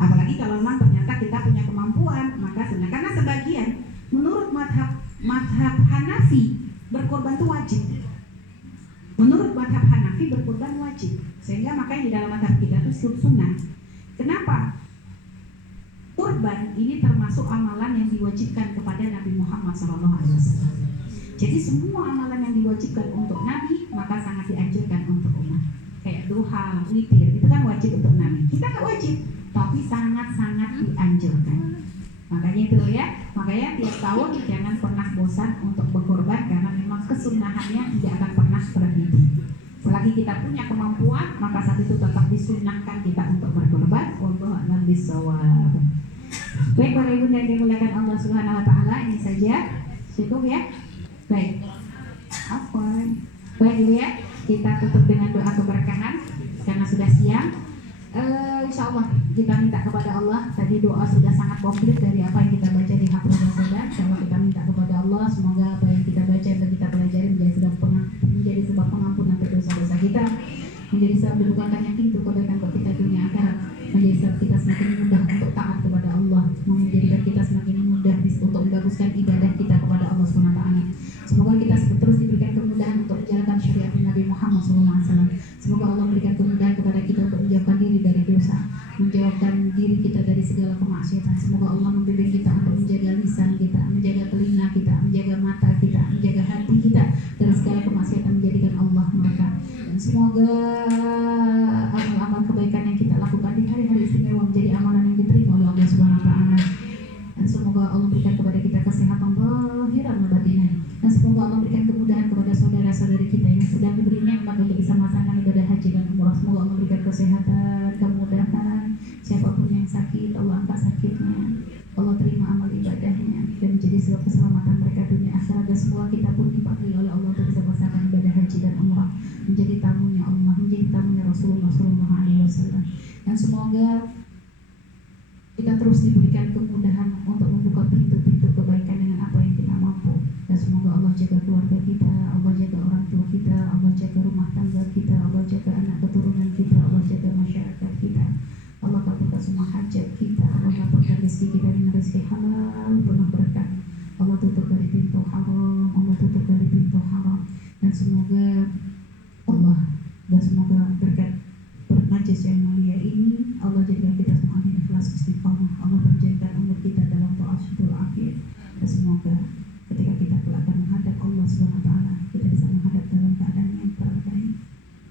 Apalagi kalau memang ternyata kita punya kemampuan maka sunnah. Karena sebagian menurut madhab Hanafi berkorban itu wajib. Menurut madhab Hanafi berkorban wajib. Sehingga makanya di dalam madhab kita itu sunnah. Kenapa? Kurban ini termasuk amalan yang diwajibkan kepada Nabi Muhammad SAW. Jadi semua amalan yang diwajibkan untuk Nabi maka sangat dianjurkan untuk umat. Kayak duha, witir itu kan wajib untuk Nabi. Kita nggak wajib, tapi sangat-sangat dianjurkan. Makanya itu ya, makanya tiap tahun jangan pernah bosan untuk berkorban karena memang kesunahannya tidak akan pernah berhenti. Selagi kita punya kemampuan, maka saat itu tetap disunahkan kita untuk berkorban. Wallahu a'lam bishawab. Baik para ibu dan dimuliakan Allah Subhanahu wa taala, ini saja. Cukup ya? Baik. Afwan. Baik ibu ya, kita tutup dengan doa keberkahan karena sudah siang. Insya Allah kita minta kepada Allah. Tadi doa sudah sangat komplit dari apa yang kita baca di Hafal Rasulullah. Insya Allah kita minta kepada Allah semoga apa yang kita baca dan kita pelajari menjadi sebab pengampunan dosa-dosa kita, menjadi sebab dibukakannya pintu kebaikan buat kita dunia akhirat, menjadi sebab kita semakin mudah untuk taat kepada Allah, menjadikan kita semakin mudah untuk membaguskan ibadah kita kepada Allah SWT. Semoga kita terus diberikan kemudahan untuk menjalankan syariat Nabi Muhammad SAW. Semoga Allah memberikan kemudahan kepada kita untuk menjauhkan diri dari dosa, menjauhkan diri kita dari segala kemaksiatan. Semoga Allah membimbing kita untuk menjaga lisan kita, menjaga telinga kita, menjaga mata kita, menjaga hati kita dari segala kemaksiatan, menjadikan Allah mereka. Dan semoga amal-amal kebaikan yang kita lakukan di hari-hari istimewa menjadi amalan yang diterima oleh Allah Subhanahu wa taala. Dan semoga Allah berikan kepada kita kesehatan zahiran dan batinan. Dan semoga Allah berikan kemudahan kepada saudara-saudari kita yang sedang diberi nikmat untuk bisa melaksanakan ibadah haji dan umrah. Semoga Allah berikan kesehatan, kemudahan. Siapapun yang sakit, Allah angkat sakitnya. Allah terima amal ibadahnya dan menjadi sebab keselamatan mereka dunia akhirat. Dan semua kita pun dipanggil oleh Allah untuk bisa melaksanakan ibadah haji dan umrah, menjadi tamunya Allah, menjadi tamunya Rasulullah SAW. Dan semoga kita terus diberikan kemudahan untuk membuka pintu-pintu kebaikan dengan apa yang kita mampu. Dan semoga Allah jaga keluarga kita, Allah jaga orang tua kita, Allah jaga rumah tangga kita, Allah jaga anak keturunan kita, Allah jaga masyarakat kita. Allah kabulkan semua hajat kita, Allah kabulkan rezeki kita dengan rezeki halal penuh berkah. Allah tutup dari pintu haram, Allah tutup dari pintu haram. Dan semoga berkat majelis yang mulia ini, Allah jadikan kita semuanya ikhlas istiqamah. Allah panjangkan umur kita dalam ta'asyidul akhir. Dan semoga ketika kita kelak akan menghadap Allah Subhanahu wa taala, kita bisa menghadap dalam keadaan yang terbaik,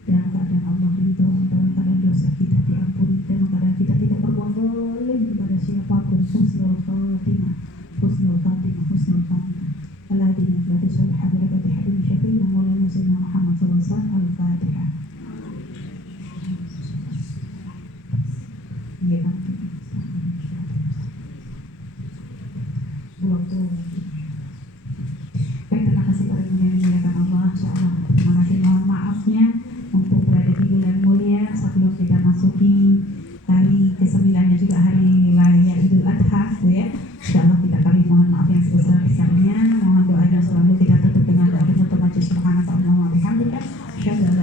dalam keadaan Allah ridho, dalam keadaan dosa kita diampuni, dalam keadaan kita tidak berbuat zalim kepada siapapun. Husnul khatimah, husnul khatimah, husnul khatimah. Al-hadina filati salihah barakati habib syafi'ina maulana sayyidina Muhammad sallallahu alaihi wasallam. Al-Fatihah. Iya kan? Baik, terima kasih para yang memuliakan Allah. Insyaallah, terima kasih, mohon maafnya untuk berada di bulan mulia sebelum kita masuki hari ke-9 juga hari raya Idul Adha, ya. Insyaallah kita kali mohon maaf yang sebesar-besarnya. Mohon doanya selalu kita tutup dengan doa penutup majelis. Subhanallah wa bihamdika, asyhadu an